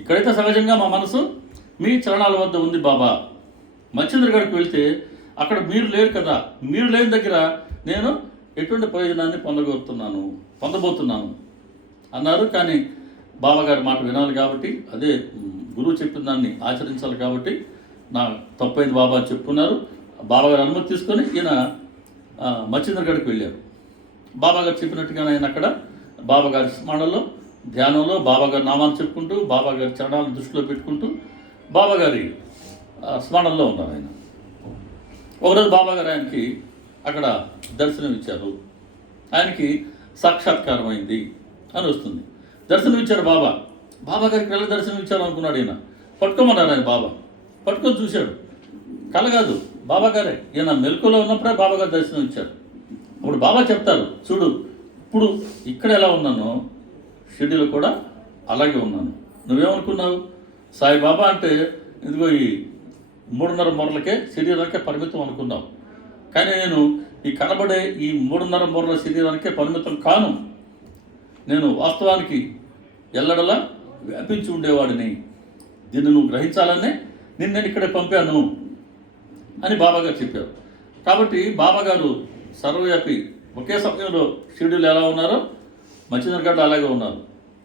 ఇక్కడైతే సహజంగా మా మనసు మీ చరణాల వద్ద ఉంది బాబా. మచ్చింద్ర గడికి వెళ్తే అక్కడ మీరు లేరు కదా, మీరు లేని దగ్గర నేను ఎటువంటి ప్రయోజనాన్ని పొందబోతున్నాను అన్నారు. కానీ బాబాగారి మాట వినాలి కాబట్టి, అదే గురువు చెప్పిన దాన్ని ఆచరించాలి కాబట్టి నా తప్పైంది బాబా అని చెప్పుకున్నారు. బాబాగారు అనుమతి తీసుకొని ఈయన మచ్చింద్ర గడికి వెళ్ళారు. బాబాగారు చెప్పినట్టుగా ఆయన అక్కడ బాబాగారి స్మరణలో, ధ్యానంలో బాబాగారి నామాన్ని చెప్పుకుంటూ, బాబాగారి చరణాలను దృష్టిలో పెట్టుకుంటూ బాబాగారి స్మరణలో ఉన్నారు ఆయన. ఒకరోజు బాబాగారు ఆయనకి అక్కడ దర్శనం ఇచ్చారు. ఆయనకి సాక్షాత్కారం అయింది అని వస్తుంది. దర్శనం ఇచ్చారు బాబాగారికి ఎలా దర్శనం ఇచ్చారు అనుకున్నాడు ఈయన. పట్టుకోమన్నారు ఆయన. బాబా పట్టుకొని చూశాడు. కల కాదు, బాబాగారే. ఈయన మెలకులో ఉన్నప్పుడే బాబాగారు దర్శనం ఇచ్చారు. అప్పుడు బాబా చెప్తారు, చూడు ఇప్పుడు ఇక్కడ ఎలా ఉన్నానో షిరిడీలో కూడా అలాగే ఉన్నాను. నువ్వేమనుకున్నావు? సాయిబాబా అంటే ఇదిగో ఈ 3.5 మూరలకే శరీరానికే పరిమితం అనుకున్నావు. కానీ నేను ఈ కనబడే ఈ 3.5 మూరల శరీరానికే పరిమితం కాను. నేను వాస్తవానికి ఎల్లడలా వ్యాపించి ఉండేవాడిని. దీన్ని నువ్వు గ్రహించాలనే నేను ఇక్కడే పంపాను అని బాబాగారు చెప్పారు. కాబట్టి బాబాగారు సర్వవ్యాపి. ఒకే సమయంలో షిరిడీలో ఎలా ఉన్నారో మచ్చినర్గడ్డ అలాగే ఉన్నారు,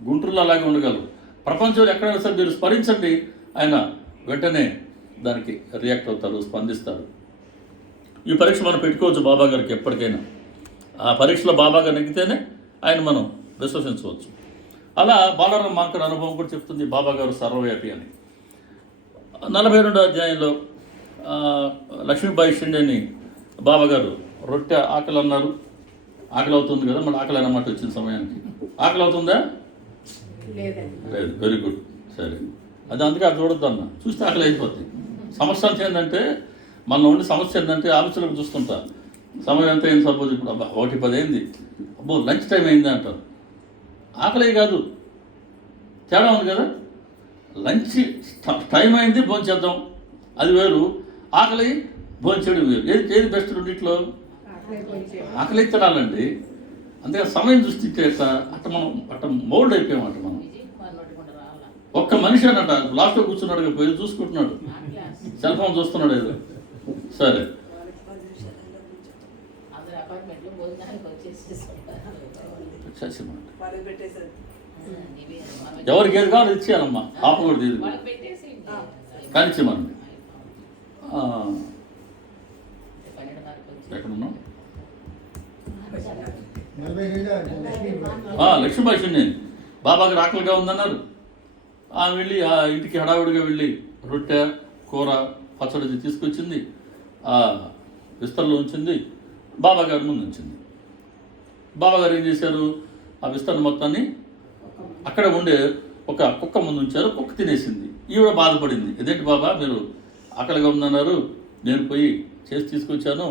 గుంటూరులో అలాగే ఉండగలరు. ప్రపంచంలో ఎక్కడైనా సరే మీరు స్మరించండి, ఆయన వెంటనే దానికి రియాక్ట్ అవుతారు, స్పందిస్తారు. ఈ పరీక్ష మనం పెట్టుకోవచ్చు బాబాగారికి ఎప్పటికైనా. ఆ పరీక్షలో బాబాగారు నెగ్గితేనే ఆయన మనం విశ్వసించవచ్చు. అలా బాలారాం మాన్కర్ అనుభవం కూడా చెప్తుంది బాబాగారు సర్వవ్యాపి అని. 42వ అధ్యాయంలో లక్ష్మీబాయి షిండేని బాబాగారు రొట్టె ఆకలి అన్నారు. ఆకలి అవుతుంది కదా, మళ్ళీ ఆకలి అన్నమాట వచ్చిన సమయానికి. ఆకలి అవుతుందా? లేదు. Very good. సరే, అది అందుకే అది చూడొద్దు అన్న. చూస్తే ఆకలి అయిపోతుంది. సమస్య అంతా ఏంటంటే, మన ఉండే సమస్య ఏంటంటే ఆలోచనలకు చూస్తుంటా. సమయం ఎంత అయింది? సపోజ్ ఇప్పుడు 1:10 అయింది, అబ్బో లంచ్ టైం అయింది అంటారు. ఆకలి కాదు, తేడా ఉంది కదా. లంచ్ టైం అయింది, భోంచేద్దాం, అది వేరు. ఆకలి భోంచేయడం వేరు. ఏది బెస్ట్ రెండిట్లో? ఆకలి తినాలండి. అంతే. సమయం చూస్తే అట్ట మౌల్డ్ అయిపోయామంట మనం. ఒక్క మనిషి అన్నట లాస్ట్లో కూర్చున్నాడు, పోయి చూసుకుంటున్నాడు, సెల్ ఫోన్ చూస్తున్నాడు ఏదో. సరే, ఎవరికి ఏది కావాలో ఇచ్చేయాలమ్మా, ఆపకూడదు ఇది కానిచ్చేమనండి. ఎక్కడున్నాం? లక్ష్మీబాయి నేను బాబాకి ఆకలిగా ఉందన్నారు. వెళ్ళి ఆ ఇంటికి హడావుడిగా వెళ్ళి రొట్టె కూర పచ్చడి తీసుకొచ్చింది, విస్తరలో ఉంచింది, బాబాగారి ముందు ఉంచింది. బాబాగారు ఏం చేశారు, ఆ విస్తరణ మొత్తాన్ని అక్కడ ఉండే ఒక కుక్క ముందు ఉంచారు. కుక్క తినేసింది. ఈవిడ బాధపడింది, ఇదేంటి బాబా మీరు ఆకలిగా ఉందన్నారు, నేను పోయి చేసి తీసుకొచ్చాను,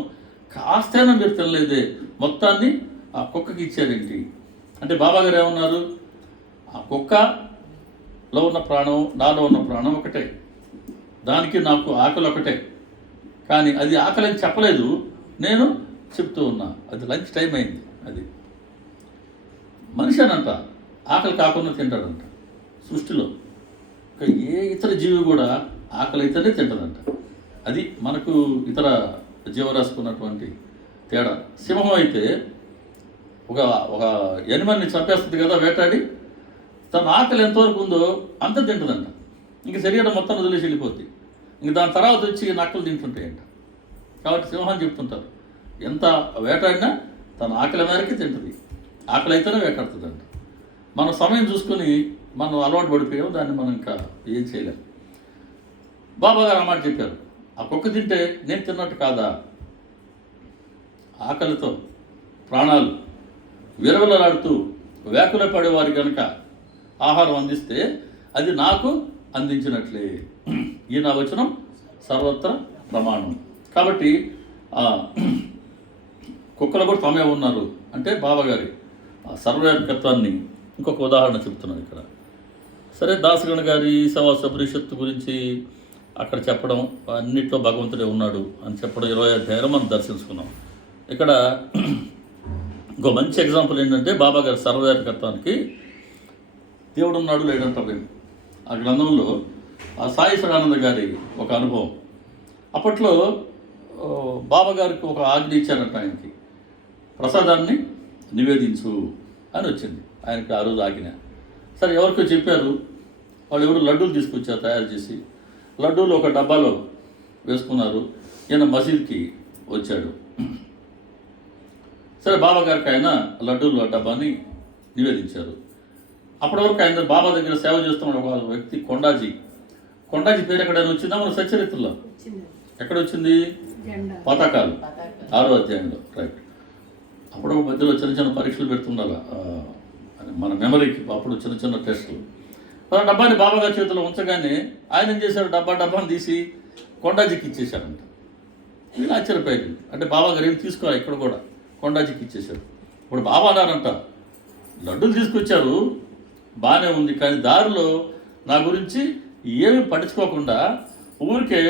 కాస్తైనా మీరు తినలేదే, మొత్తాన్ని ఆ కుక్కకి ఇచ్చారేంటి అంటే బాబాగారు ఏమన్నారు, ఆ కుక్కలో ఉన్న ప్రాణం నాలో ఉన్న ప్రాణం ఒకటే, దానికి నాకు ఆకలి ఒకటే, కానీ అది ఆకలి అని చెప్పలేదు, నేను చెప్తూ ఉన్నా. అది లంచ్ టైం అయింది. అది మనిషి అనంట ఆకలి కాకుండా తింటాడంట. సృష్టిలో ఏ ఇతర జీవి కూడా ఆకలి అయితేనే తింటదంట. అది మనకు ఇతర జీవరాశికి ఉన్నటువంటి తేడా. సింహం అయితే ఒక ఎనిమల్ని చంపేస్తుంది కదా వేటాడి, తన ఆకలి ఎంతవరకు ఉందో అంత తింటుందంట. ఇంక శరీరం మొత్తం వదిలేసి వెళ్ళిపోద్ది. ఇంక దాని తర్వాత వచ్చి నక్కలు తింటుంటాయంట. కాబట్టి సింహం చెప్తుంటారు, ఎంత వేటాడినా తన ఆకలి మేరకే తింటుంది, ఆకలి అయితేనే వేటాడుతుందంట. మన సమయం చూసుకొని మనం అలవాటు పడిపోయాం, దాన్ని మనం ఇంకా ఏం చేయలేం. బాబాగారు అన్నమాట చెప్పారు, ఆ కుక్క తింటే నేను తిన్నట్టు కాదా, ఆకలితో ప్రాణాలు విరవలలాడుతూ వ్యాకుల పడేవారు కనుక ఆహారం అందిస్తే అది నాకు అందించినట్లే, ఈ నా వచనం సర్వత్ర ప్రమాణం. కాబట్టి కుక్కలు కూడా తమే ఉన్నారు అంటే బాబాగారి సర్వవ్యాపకత్వాన్ని ఇంకొక ఉదాహరణ చెప్తున్నాను ఇక్కడ. సరే, దాసగణ గారి సవాస పరిషత్తు గురించి అక్కడ చెప్పడం, అన్నిట్లో భగవంతుడే ఉన్నాడు అని చెప్పడం 20 అధ్యాయాలు మనం దర్శించుకున్నాం. ఇక్కడ ఇంకో మంచి ఎగ్జాంపుల్ ఏంటంటే బాబాగారి సర్వవ్యాపకత్వానికి దేవుడు ఉన్నాడు లేడంటారు మేము. ఆ గ్రంథంలో ఆ సాయి సదానంద గారి ఒక అనుభవం. అప్పట్లో బాబాగారికి ఒక ఆజ్ఞ ఇచ్చారంట, ఆయనకి ప్రసాదాన్ని నివేదించు అని వచ్చింది ఆయనకి ఆ రోజు ఆజ్ఞ. సరే, ఎవరికో చెప్పారు, వాళ్ళు ఎవరు లడ్డూలు తీసుకొచ్చారు తయారు చేసి, లడ్డూలు ఒక డబ్బాలో వేసుకున్నారు. ఈయన మసీద్కి వచ్చాడు. సరే, బాబాగారికి ఆయన లడ్డూలు డబ్బాని నివేదించారు. అప్పటి వరకు ఆయన బాబా దగ్గర సేవ చేస్తున్న ఒక వ్యక్తి కొండాజీ పేరు ఎక్కడైనా వచ్చిందా మన సచరిత్రలో? ఎక్కడ వచ్చింది? పతాకాలు 6వ అధ్యాయంలో. రైట్. అప్పుడు మధ్యలో చిన్న చిన్న పరీక్షలు పెడుతుండాల మన మెమరీకి. అప్పుడు చిన్న చిన్న టెస్టులు. ఆ డబ్బాని బాబాగారి చేతిలో ఉంచగానే ఆయన ఏం చేశారు, డబ్బాని తీసి కొండాజీకి ఇచ్చేశారంట. వీళ్ళు ఆశ్చర్యపోయింది. అంటే బాబాగారు ఏం తీసుకోవాలి, ఇక్కడ కూడా కొండాజీకి ఇచ్చేశారు. ఇప్పుడు బాబా అన్నారంట, లడ్డూలు తీసుకొచ్చారు బాగానే ఉంది, కానీ దారిలో నా గురించి ఏమి పట్టించుకోకుండా ఊరికే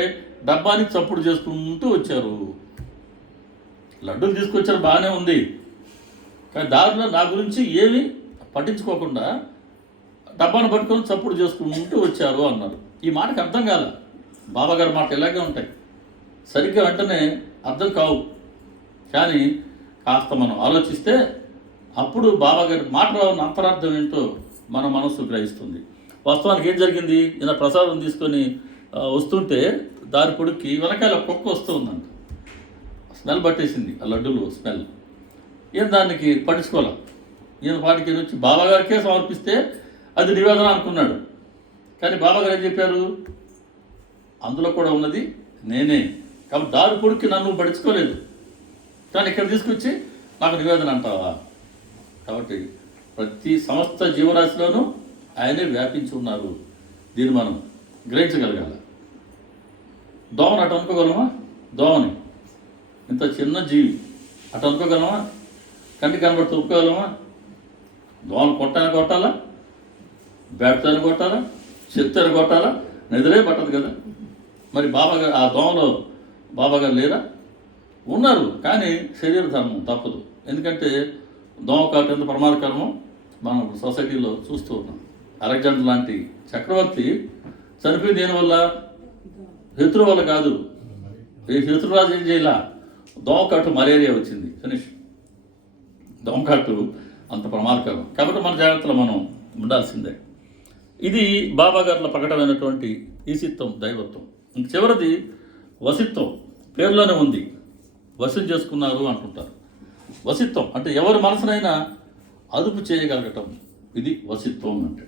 డబ్బాని చప్పుడు చేసుకుంటూ వచ్చారు. లడ్డూలు తీసుకొచ్చారు బాగానే ఉంది, కానీ దారిలో నా గురించి ఏమి పట్టించుకోకుండా డబ్బాను పట్టుకొని చప్పుడు చేసుకుంటూ వచ్చారు అన్నారు. ఈ మాటకు అర్థం కాల. బాబాగారి మాట ఇలాగే ఉంటాయి, సరిగ్గా వెంటనే అర్థం కావు. కానీ కాస్త మనం ఆలోచిస్తే అప్పుడు బాబాగారి మాటలో ఉన్న అంతరార్థం ఏంటో మన మనస్సు గ్రహిస్తుంది. వాస్తవానికి ఏం జరిగింది, ఇలా ప్రసాదం తీసుకొని వస్తుంటే దారి పొడుక్కి వెనకాల కుక్క వస్తూ ఉందంట. స్మెల్ పట్టేసింది, ఆ లడ్డూలు స్మెల్. ఈయన దానికి పట్టించుకోవాలి. ఈయన పాటికి వచ్చి బాబాగారికే సమర్పిస్తే అది నివేదన అనుకున్నాడు. కానీ బాబాగారు ఏం చెప్పారు, అందులో కూడా ఉన్నది నేనే, కాబట్టి దారి పొడుక్కి నన్ను పట్టించుకోలేదు, కానీ ఇక్కడ తీసుకొచ్చి నాకు నివేదన అంటావా? కాబట్టి ప్రతి సమస్త జీవరాశిలోనూ ఆయనే వ్యాపించి ఉన్నారు. దీన్ని మనం గ్రహించగలగాలి. దోమని అటు అనుకోగలమా? దోమని, ఇంత చిన్న జీవి, అటు అనుకోగలమా? కంటికి కనబడితే ఒప్పుకోగలమా? దోమను కొట్టాలా, బ్యాట్తో కొట్టాలా, చెత్తో కొట్టాలా? నిద్రే పట్టదు కదా. మరి బాబాగారు ఆ దోమలో బాబాగారు లేరా? ఉన్నారు, కానీ శరీర ధర్మం తప్పదు. ఎందుకంటే దోమ కాటు ఎంత ప్రమాదకరమో మనం సొసైటీలో చూస్తూ ఉన్నాం. అలెగ్జాండర్ లాంటి చక్రవర్తి చనిపోయింది దేనివల్ల? శత్రు వల్ల కాదు. ఈ శత్రురాజు ఏం చేయాల? దోమకాటు మలేరియా వచ్చింది, ఫినిష్. దోమకాటు అంత ప్రమాదకరం. కాబట్టి మన జాగ్రత్తలో మనం ఉండాల్సిందే. ఇది బాబా గారిలో ప్రకటమైనటువంటి ఈసిత్వం, దైవత్వం. ఇంక చివరిది వసిత్వం. పేరులోనే ఉంది, వశం చేసుకున్నారు అంటుంటారు. వసిత్వం అంటే ఎవరి మనసునైనా అదుపు చేయగలగటం, ఇది వసిత్వం అంటే.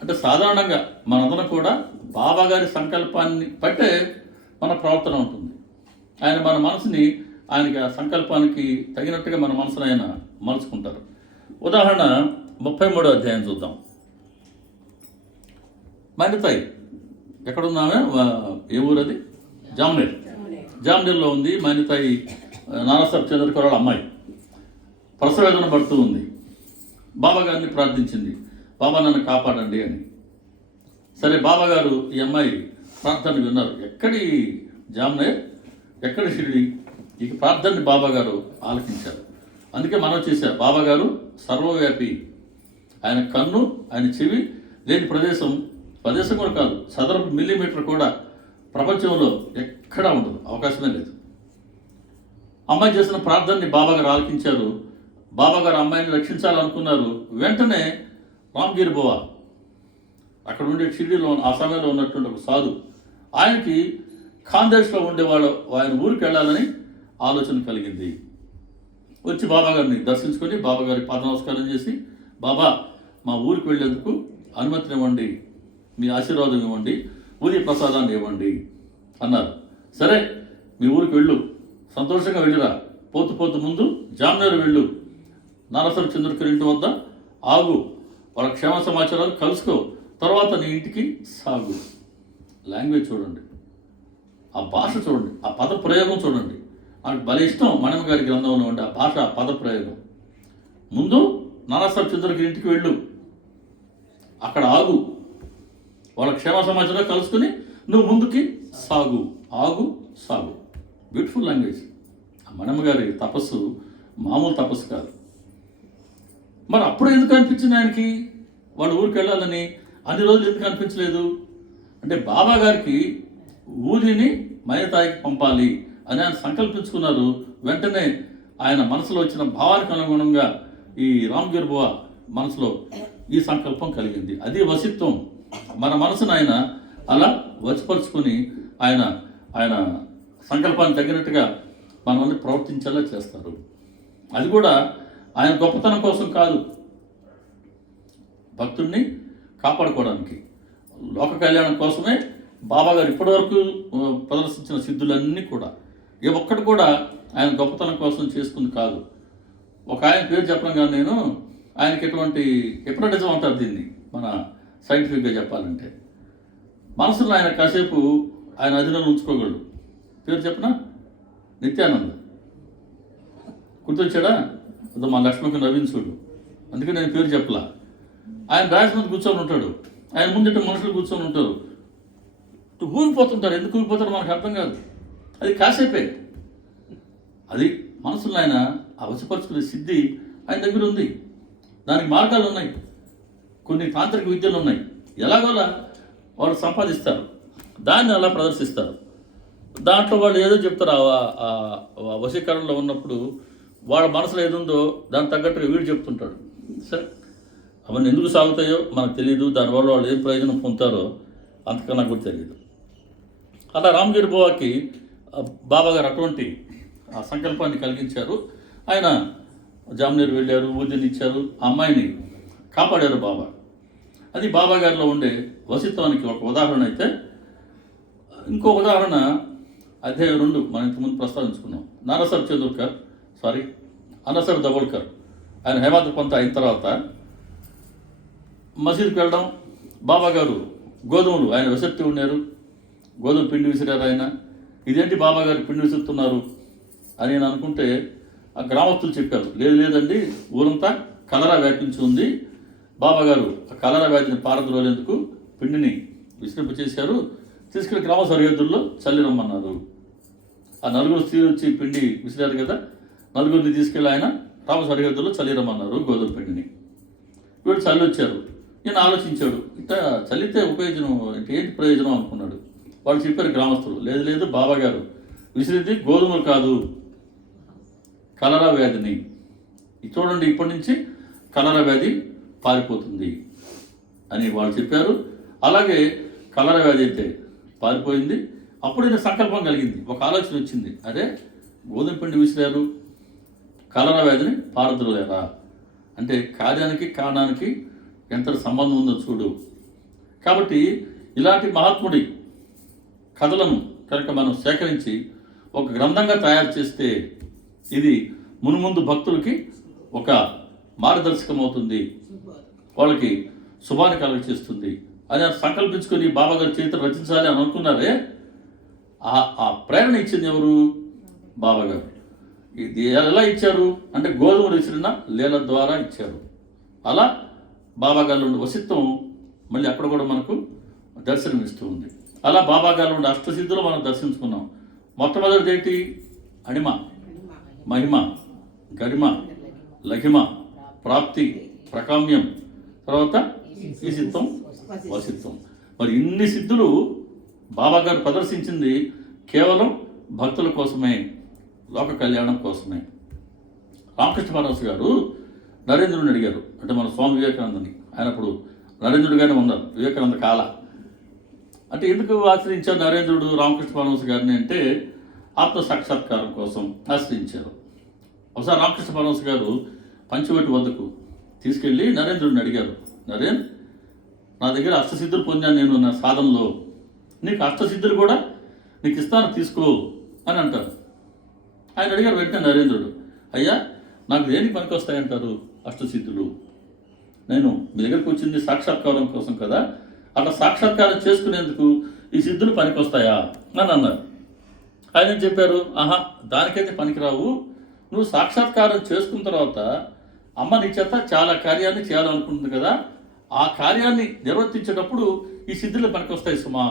అంటే సాధారణంగా మనందరం కూడా బాబా గారి సంకల్పాన్ని బట్టే మన ప్రవర్తన ఉంటుంది. ఆయన మన మనసుని ఆయనకి ఆ సంకల్పానికి తగినట్టుగా మన మనసును ఆయన మలుచుకుంటారు. ఉదాహరణ 33వ అధ్యాయం చూద్దాం. మైనతాయి ఎక్కడున్నామే, ఏ ఊరు అది? జామ్నేర్. జామ్నేర్లో ఉంది. మైనతాయి నానాసాహెబ్ చంద్రకర్ వాళ్ళ అమ్మాయి ప్రసవేదన పడుతూ ఉంది. బాబా గారిని ప్రార్థించింది, బాబా నన్ను కాపాడండి అని. సరే, బాబా గారు ఈ అమ్మాయి ప్రార్థన విన్నారు. ఎక్కడి జామ్నేర్, ఎక్కడి షిరిడి, ఈ ప్రార్థనని బాబా గారు ఆలకించారు. అందుకే మనం చేశారు, బాబా గారు సర్వవ్యాపి. ఆయన కన్ను, ఆయన చెవి లేని ప్రదేశం కూడా కాదు, చదరపు మిల్లీమీటర్ కూడా ప్రపంచంలో ఎక్కడా ఉండదు, అవకాశమే లేదు. అమ్మాయి చేసిన ప్రార్థనని బాబా గారు ఆలకించారు. బాబా గారు అమ్మాయిని రక్షించాలనుకున్నారు. వెంటనే రామ్గిరి బువా, అక్కడ ఉండే షిరిడీలో ఆ సమయంలో ఉన్నటువంటి ఒక సాధు, ఆయనకి ఖాందేశ్లో ఉండేవాళ్ళు ఆయన ఊరికి వెళ్ళాలని ఆలోచన కలిగింది. వచ్చి బాబా గారిని దర్శించుకొని బాబా గారికి పాద నమస్కారం చేసి, బాబా మా ఊరికి వెళ్ళేందుకు అనుమతిని ఇవ్వండి, మీ ఆశీర్వాదం ఇవ్వండి, ఊరి ప్రసాదాన్ని ఇవ్వండి అన్నారు. సరే, మీ ఊరికి వెళ్ళు, సంతోషంగా వెళ్ళిరా. పోతు ముందు జామ్నేర్ వెళ్ళు, నానాసాహెబ్ చంద్రకర్ ఇంటి వద్ద ఆగు, వాళ్ళ క్షేమ సమాచారాలు కలుసుకో, తర్వాత నీ ఇంటికి సాగు. లాంగ్వేజ్ చూడండి, ఆ భాష చూడండి, ఆ పద ప్రయోగం చూడండి. నాకు భలే ఇష్టం మణిమ గారి గ్రంథంలో ఉండే ఆ భాష, ఆ పద ప్రయోగం. ముందు నానాసాహెబ్ చంద్రకర్ ఇంటికి వెళ్ళు, అక్కడ ఆగు, వాళ్ళ క్షేమ సమాచారం కలుసుకుని నువ్వు ముందుకి సాగు, ఆగు సాగు. Beautiful language. ఆ మణిమ గారి తపస్సు మామూలు తపస్సు కాదు. మరి అప్పుడు ఎందుకు అనిపించింది ఆయనకి వాళ్ళ ఊరికి వెళ్ళాలని? అన్ని రోజులు ఎందుకు అనిపించలేదు అంటే, బాబా గారికి ఊరిని మైనతాయికి పంపాలి అని ఆయన సంకల్పించుకున్నారు. వెంటనే ఆయన మనసులో వచ్చిన భావానికి అనుగుణంగా ఈ రామ్గిర్ బువా మనసులో ఈ సంకల్పం కలిగింది. అది వసిత్వం. మన మనసును ఆయన అలా వశపరుచుకొని ఆయన సంకల్పాన్ని తగినట్టుగా మనల్ని ప్రవర్తించేలా చేస్తారు. అది కూడా ఆయన గొప్పతనం కోసం కాదు, భక్తుడిని కాపాడుకోవడానికి, లోక కళ్యాణం కోసమే బాబా గారు ఇప్పటివరకు ప్రదర్శించిన సిద్ధులన్నీ కూడా ఏ ఒక్కటి కూడా ఆయన గొప్పతనం కోసం చేసుకుంది కాదు. ఒక ఆయన పేరు చెప్పడం కానీ నేను ఆయనకి ఎటువంటి హిప్నటిజం అంటారు దీన్ని మన సైంటిఫిక్గా చెప్పాలంటే. మనసులో ఆయన కాసేపు ఆయన అధీనంలో ఉంచుకోగలడు. పేరు చెప్పనా? నిత్యానంద. గుర్తొచ్చాడా? అదో మా లక్ష్మణ్కి నవీన్సుడు. అందుకే నేను పేరు చెప్పలా. ఆయన రాజు మీద కూర్చొని ఉంటాడు, ఆయన ముందుట మనుషులు కూర్చొని ఉంటారు, ఊగిపోతుంటారు. ఎందుకు ఊగిపోతారో మనకు అర్థం కాదు. అది కాసేపే. అది మనసులో ఆయన అవసరపరుచుకునే సిద్ధి ఆయన దగ్గర ఉంది. దానికి మార్గాలు ఉన్నాయి, కొన్ని తాంత్రిక విద్యలు ఉన్నాయి. ఎలాగోలా వాళ్ళు సంపాదిస్తారు, దాన్ని అలా ప్రదర్శిస్తారు. దాంట్లో వాళ్ళు ఏదో చెప్తారు. ఆ వశీకరణలో ఉన్నప్పుడు వాళ్ళ మనసులో ఏదుందో దానికి తగ్గట్టుగా వీడు చెప్తుంటాడు. సరే, అవన్నీ ఎందుకు సాగుతాయో మనకు తెలియదు, దానివల్ల వాళ్ళు ఏం ప్రయోజనం పొందుతారో అంతకన్నా కూడా తెలియదు. అలా రామ్గిరి బువాకి బాబా గారు అటువంటి ఆ సంకల్పాన్ని కలిగించారు. ఆయన జామ్నేర్ వెళ్ళారు, ఊదిని ఇచ్చారు, ఆ అమ్మాయిని కాపాడారు బాబా. అది బాబా గారిలో ఉండే వసిత్వానికి ఒక ఉదాహరణ. అయితే ఇంకో ఉదాహరణ అధ్యాయం 2 మనం ఇంతకుముందు ప్రస్తావించుకున్నాం. అన్నసాహెబ్ దబోల్కర్ ఆయన హేమాద్రి పంత అయిన తర్వాత మసీదుకి వెళ్ళడం, బాబా గారు గోధుమలు ఆయన విసర్తి ఉన్నారు, గోధుమ పిండి విసిరారు ఆయన. ఇదేంటి బాబా గారు పిండి విసురుతున్నారు అని నేను అనుకుంటే ఆ గ్రామస్తులు చెప్పారు, లేదండి ఊరంతా కలరా వ్యాపించి ఉంది, బాబా గారు ఆ కలరా వ్యాధిని పారద్రోలేందుకు పిండిని విసిరింపచేశారు, తీసుకెళ్ళి గ్రామ సరిహద్దుల్లో చల్లిరమ్మన్నారు. ఆ నలుగురు స్త్రీలు వచ్చి పిండి విసిరారు కదా, నలుగురిని తీసుకెళ్ళి ఆయన గ్రామ సరిహద్దుల్లో చల్లిరమ్మన్నారు గోధుమ పిండిని. వీళ్ళు చల్లి వచ్చారు. ఈయన ఆలోచించాడు, ఇట్లా చల్లితే ఉపయోజనం ఏంటి ప్రయోజనం అనుకున్నాడు. వాళ్ళు చెప్పారు గ్రామస్తులు, లేదు బాబా గారు విసిరిది గోధుమలు కాదు, కలరా వ్యాధిని. చూడండి, ఇప్పటి నుంచి కలరా వ్యాధి పారిపోతుంది అని వాళ్ళు చెప్పారు. అలాగే కలరా వ్యాధి అయితే పారిపోయింది. అప్పుడు ఈయన సంకల్పం కలిగింది, ఒక ఆలోచన వచ్చింది, అరే గోధుమ పిండి విసిరారు, కలరా వ్యాధిని పారద్రోలేరా అంటే కార్యానికి కారణానికి ఎంత సంబంధం ఉందో చూడు. కాబట్టి ఇలాంటి మహాత్ముడి కథలను కనుక మనం సేకరించి ఒక గ్రంథంగా తయారు చేస్తే ఇది మున్ముందు భక్తులకి ఒక మార్గదర్శకం అవుతుంది, వాళ్ళకి శుభాన్ని కలుగచేస్తుంది అని సంకల్పించుకొని బాబా గారి చరిత్ర రచించాలి అని అనుకున్నారే. ఆ ప్రేరణ ఇచ్చింది ఎవరు? బాబా గారు. ఇది ఎలా ఇచ్చారు అంటే గోధుమలు విసిరిన లీల ద్వారా ఇచ్చారు. అలా బాబా గారిలో ఉండే వసిత్వం మళ్ళీ అక్కడ కూడా మనకు దర్శనమిస్తూ ఉంది. అలా బాబా గారిలో ఉండే అష్టసిద్ధులు మనం దర్శించుకున్నాం. మొట్టమొదటిది ఏంటి? అణిమ, మహిమ, గరిమ, లఘిమ, ప్రాప్తి, ప్రకామ్యం, తర్వాత ఈసిత్వం, వసిత్వం. మరి ఇన్ని సిద్ధులు బాబా గారు ప్రదర్శించింది కేవలం భక్తుల కోసమే, లోక కళ్యాణం కోసమే. రామకృష్ణ పరమహంస గారు నరేంద్రుడిని అడిగారు, అంటే మన స్వామి వివేకానందని. ఆయన అప్పుడు నరేంద్రుడిగానే ఉన్నారు, వివేకానంద కాల. అంటే ఎందుకు ఆశ్రయించారు నరేంద్రుడు రామకృష్ణ పరమహంస గారిని అంటే ఆత్మ సాక్షాత్కారం కోసం ఆశ్రయించారు. ఒకసారి రామకృష్ణ పరమహంస గారు పంచవటి వద్దకు తీసుకెళ్ళి నరేంద్రుడిని అడిగారు, నరేంద్ర, నా దగ్గర అష్టసిద్ధులు పొందాను నేను నా సాధనలో, నీకు అష్టసిద్ధులు కూడా నీకు ఇస్తాను తీసుకో అని అంటారు. ఆయన అడిగారు వెంటనే నరేంద్రుడు, అయ్యా నాకు దేనికి పనికి వస్తాయంటారు అష్టసిద్ధులు? నేను మీ దగ్గరకు వచ్చింది సాక్షాత్కారం కోసం కదా, అట్లా సాక్షాత్కారం చేసుకునేందుకు ఈ సిద్ధులు పనికి వస్తాయా అని అన్నారు. ఆయన ఏం చెప్పారు, ఆహా దానికైతే పనికిరావు, నువ్వు సాక్షాత్కారం చేసుకున్న తర్వాత అమ్మ నీ చేత చాలా కార్యాన్ని చేయాలనుకుంటుంది కదా, ఆ కార్యాన్ని నిర్వర్తించేటప్పుడు ఈ సిద్ధులు పనికొస్తాయి సుమా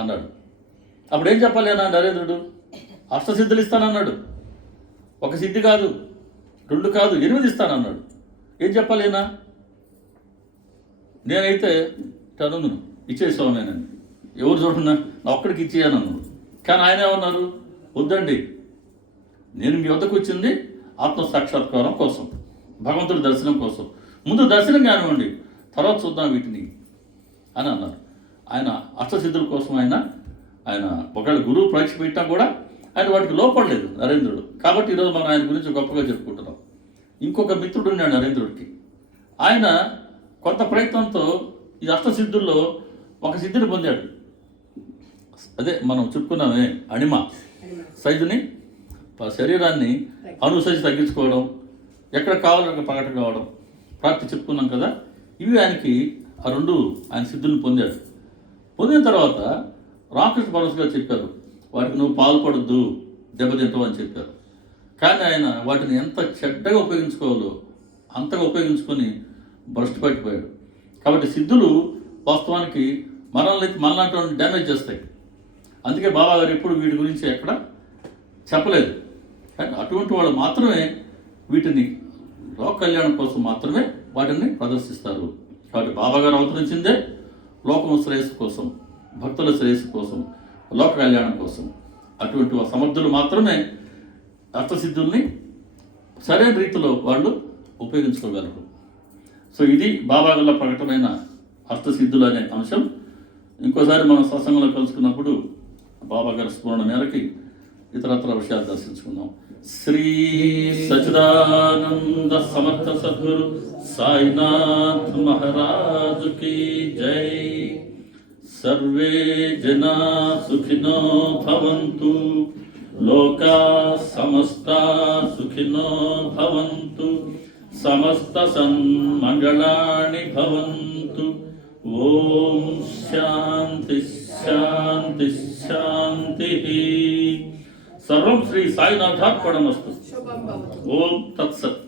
అన్నాడు. అప్పుడు ఏం చెప్పాలి అన్నా నరేంద్రుడు? అష్టసిద్ధులు ఇస్తానన్నాడు. ఒక సిద్ధి కాదు, 2 కాదు, 8 ఇస్తానన్నాడు. ఏం చెప్పాలి అయినా? నేనైతే తను ఇచ్చేసామనేనని ఎవరు చూడన్నా నా ఒక్కడికి ఇచ్చేయను అన్నాడు. కానీ ఆయన ఏమన్నారు, వద్దండి, నేను మీ వద్దకు వచ్చింది ఆత్మ సాక్షాత్కారం కోసం, భగవంతుడి దర్శనం కోసం. ముందు దర్శనం కానివ్వండి, తర్వాత చూద్దాం వీటిని అని అన్నారు. ఆయన అష్టసిద్ధుల కోసం ఆయన ఒకవేళ గురువు పరీక్ష పెట్టినా కూడా ఆయన వాటికి లోపడలేదు నరేంద్రుడు. కాబట్టి ఈరోజు మనం ఆయన గురించి గొప్పగా చెప్పుకుంటున్నాం. ఇంకొక మిత్రుడు ఉన్నాడు నరేంద్రుడికి. ఆయన కొంత ప్రయత్నంతో ఈ అష్టసిద్ధుల్లో ఒక సిద్ధిని పొందాడు. అదే మనం చెప్పుకున్నామే అణిమ, సైజుని, శరీరాన్ని అనుసరించి తగ్గించుకోవడం, ఎక్కడ కావాలో అక్కడ ప్రకటన కావడం, ప్రాప్తి చెప్పుకున్నాం కదా. ఇవి ఆయనకి ఆ 2 ఆయన సిద్ధులను పొందాడు. పొందిన తర్వాత రామకృష్ణ పరమహంస గారు చెప్పారు, వాటికి నువ్వు పాల్పడద్దు, దెబ్బతింటావు అని చెప్పారు. కానీ ఆయన వాటిని ఎంత చెడ్డగా ఉపయోగించుకోవాలో అంతగా ఉపయోగించుకొని భ్రష్టు పట్టిపోయాడు. కాబట్టి సిద్ధులు వాస్తవానికి మనలాంటి డ్యామేజ్ చేస్తాయి. అందుకే బాబా గారు ఎప్పుడు వీటి గురించి ఎక్కడ చెప్పలేదు. కానీ అటువంటి వాళ్ళు మాత్రమే వీటిని లోక కళ్యాణం కోసం మాత్రమే వాటిని ప్రదర్శిస్తారు. కాబట్టి బాబా గారు అవతరించిందే లోకం శ్రేయస్సు కోసం, భక్తుల శ్రేయస్సు కోసం, లోక కళ్యాణం కోసం. అటువంటి సమర్థులు మాత్రమే అష్టసిద్ధుల్ని సరైన రీతిలో వాళ్ళు ఉపయోగించుకోగలరు. సో ఇది బాబా వల్ల ప్రకటమైన అష్టసిద్ధులు అనే అంశం. ఇంకోసారి మనం సత్సంగంలో కలుసుకున్నప్పుడు బాబా గారి స్మరణ మేరకి ఇతరత్ర విషయాలు దర్శించుకుందాం. శ్రీ సచిదానంద సమర్థ సద్గురు సాయినాథ్ మహారాజ్ की जय. सर्वे जना सुखिनो भवन्तु, लोका समस्ता सुखिनो भवन्तु, समस्त सन्मंगलानि भवन्तु. ओम शांति शांति शांति. सर्वं श्री साईनाथार्पणमस्तु. ओम तत्सत्.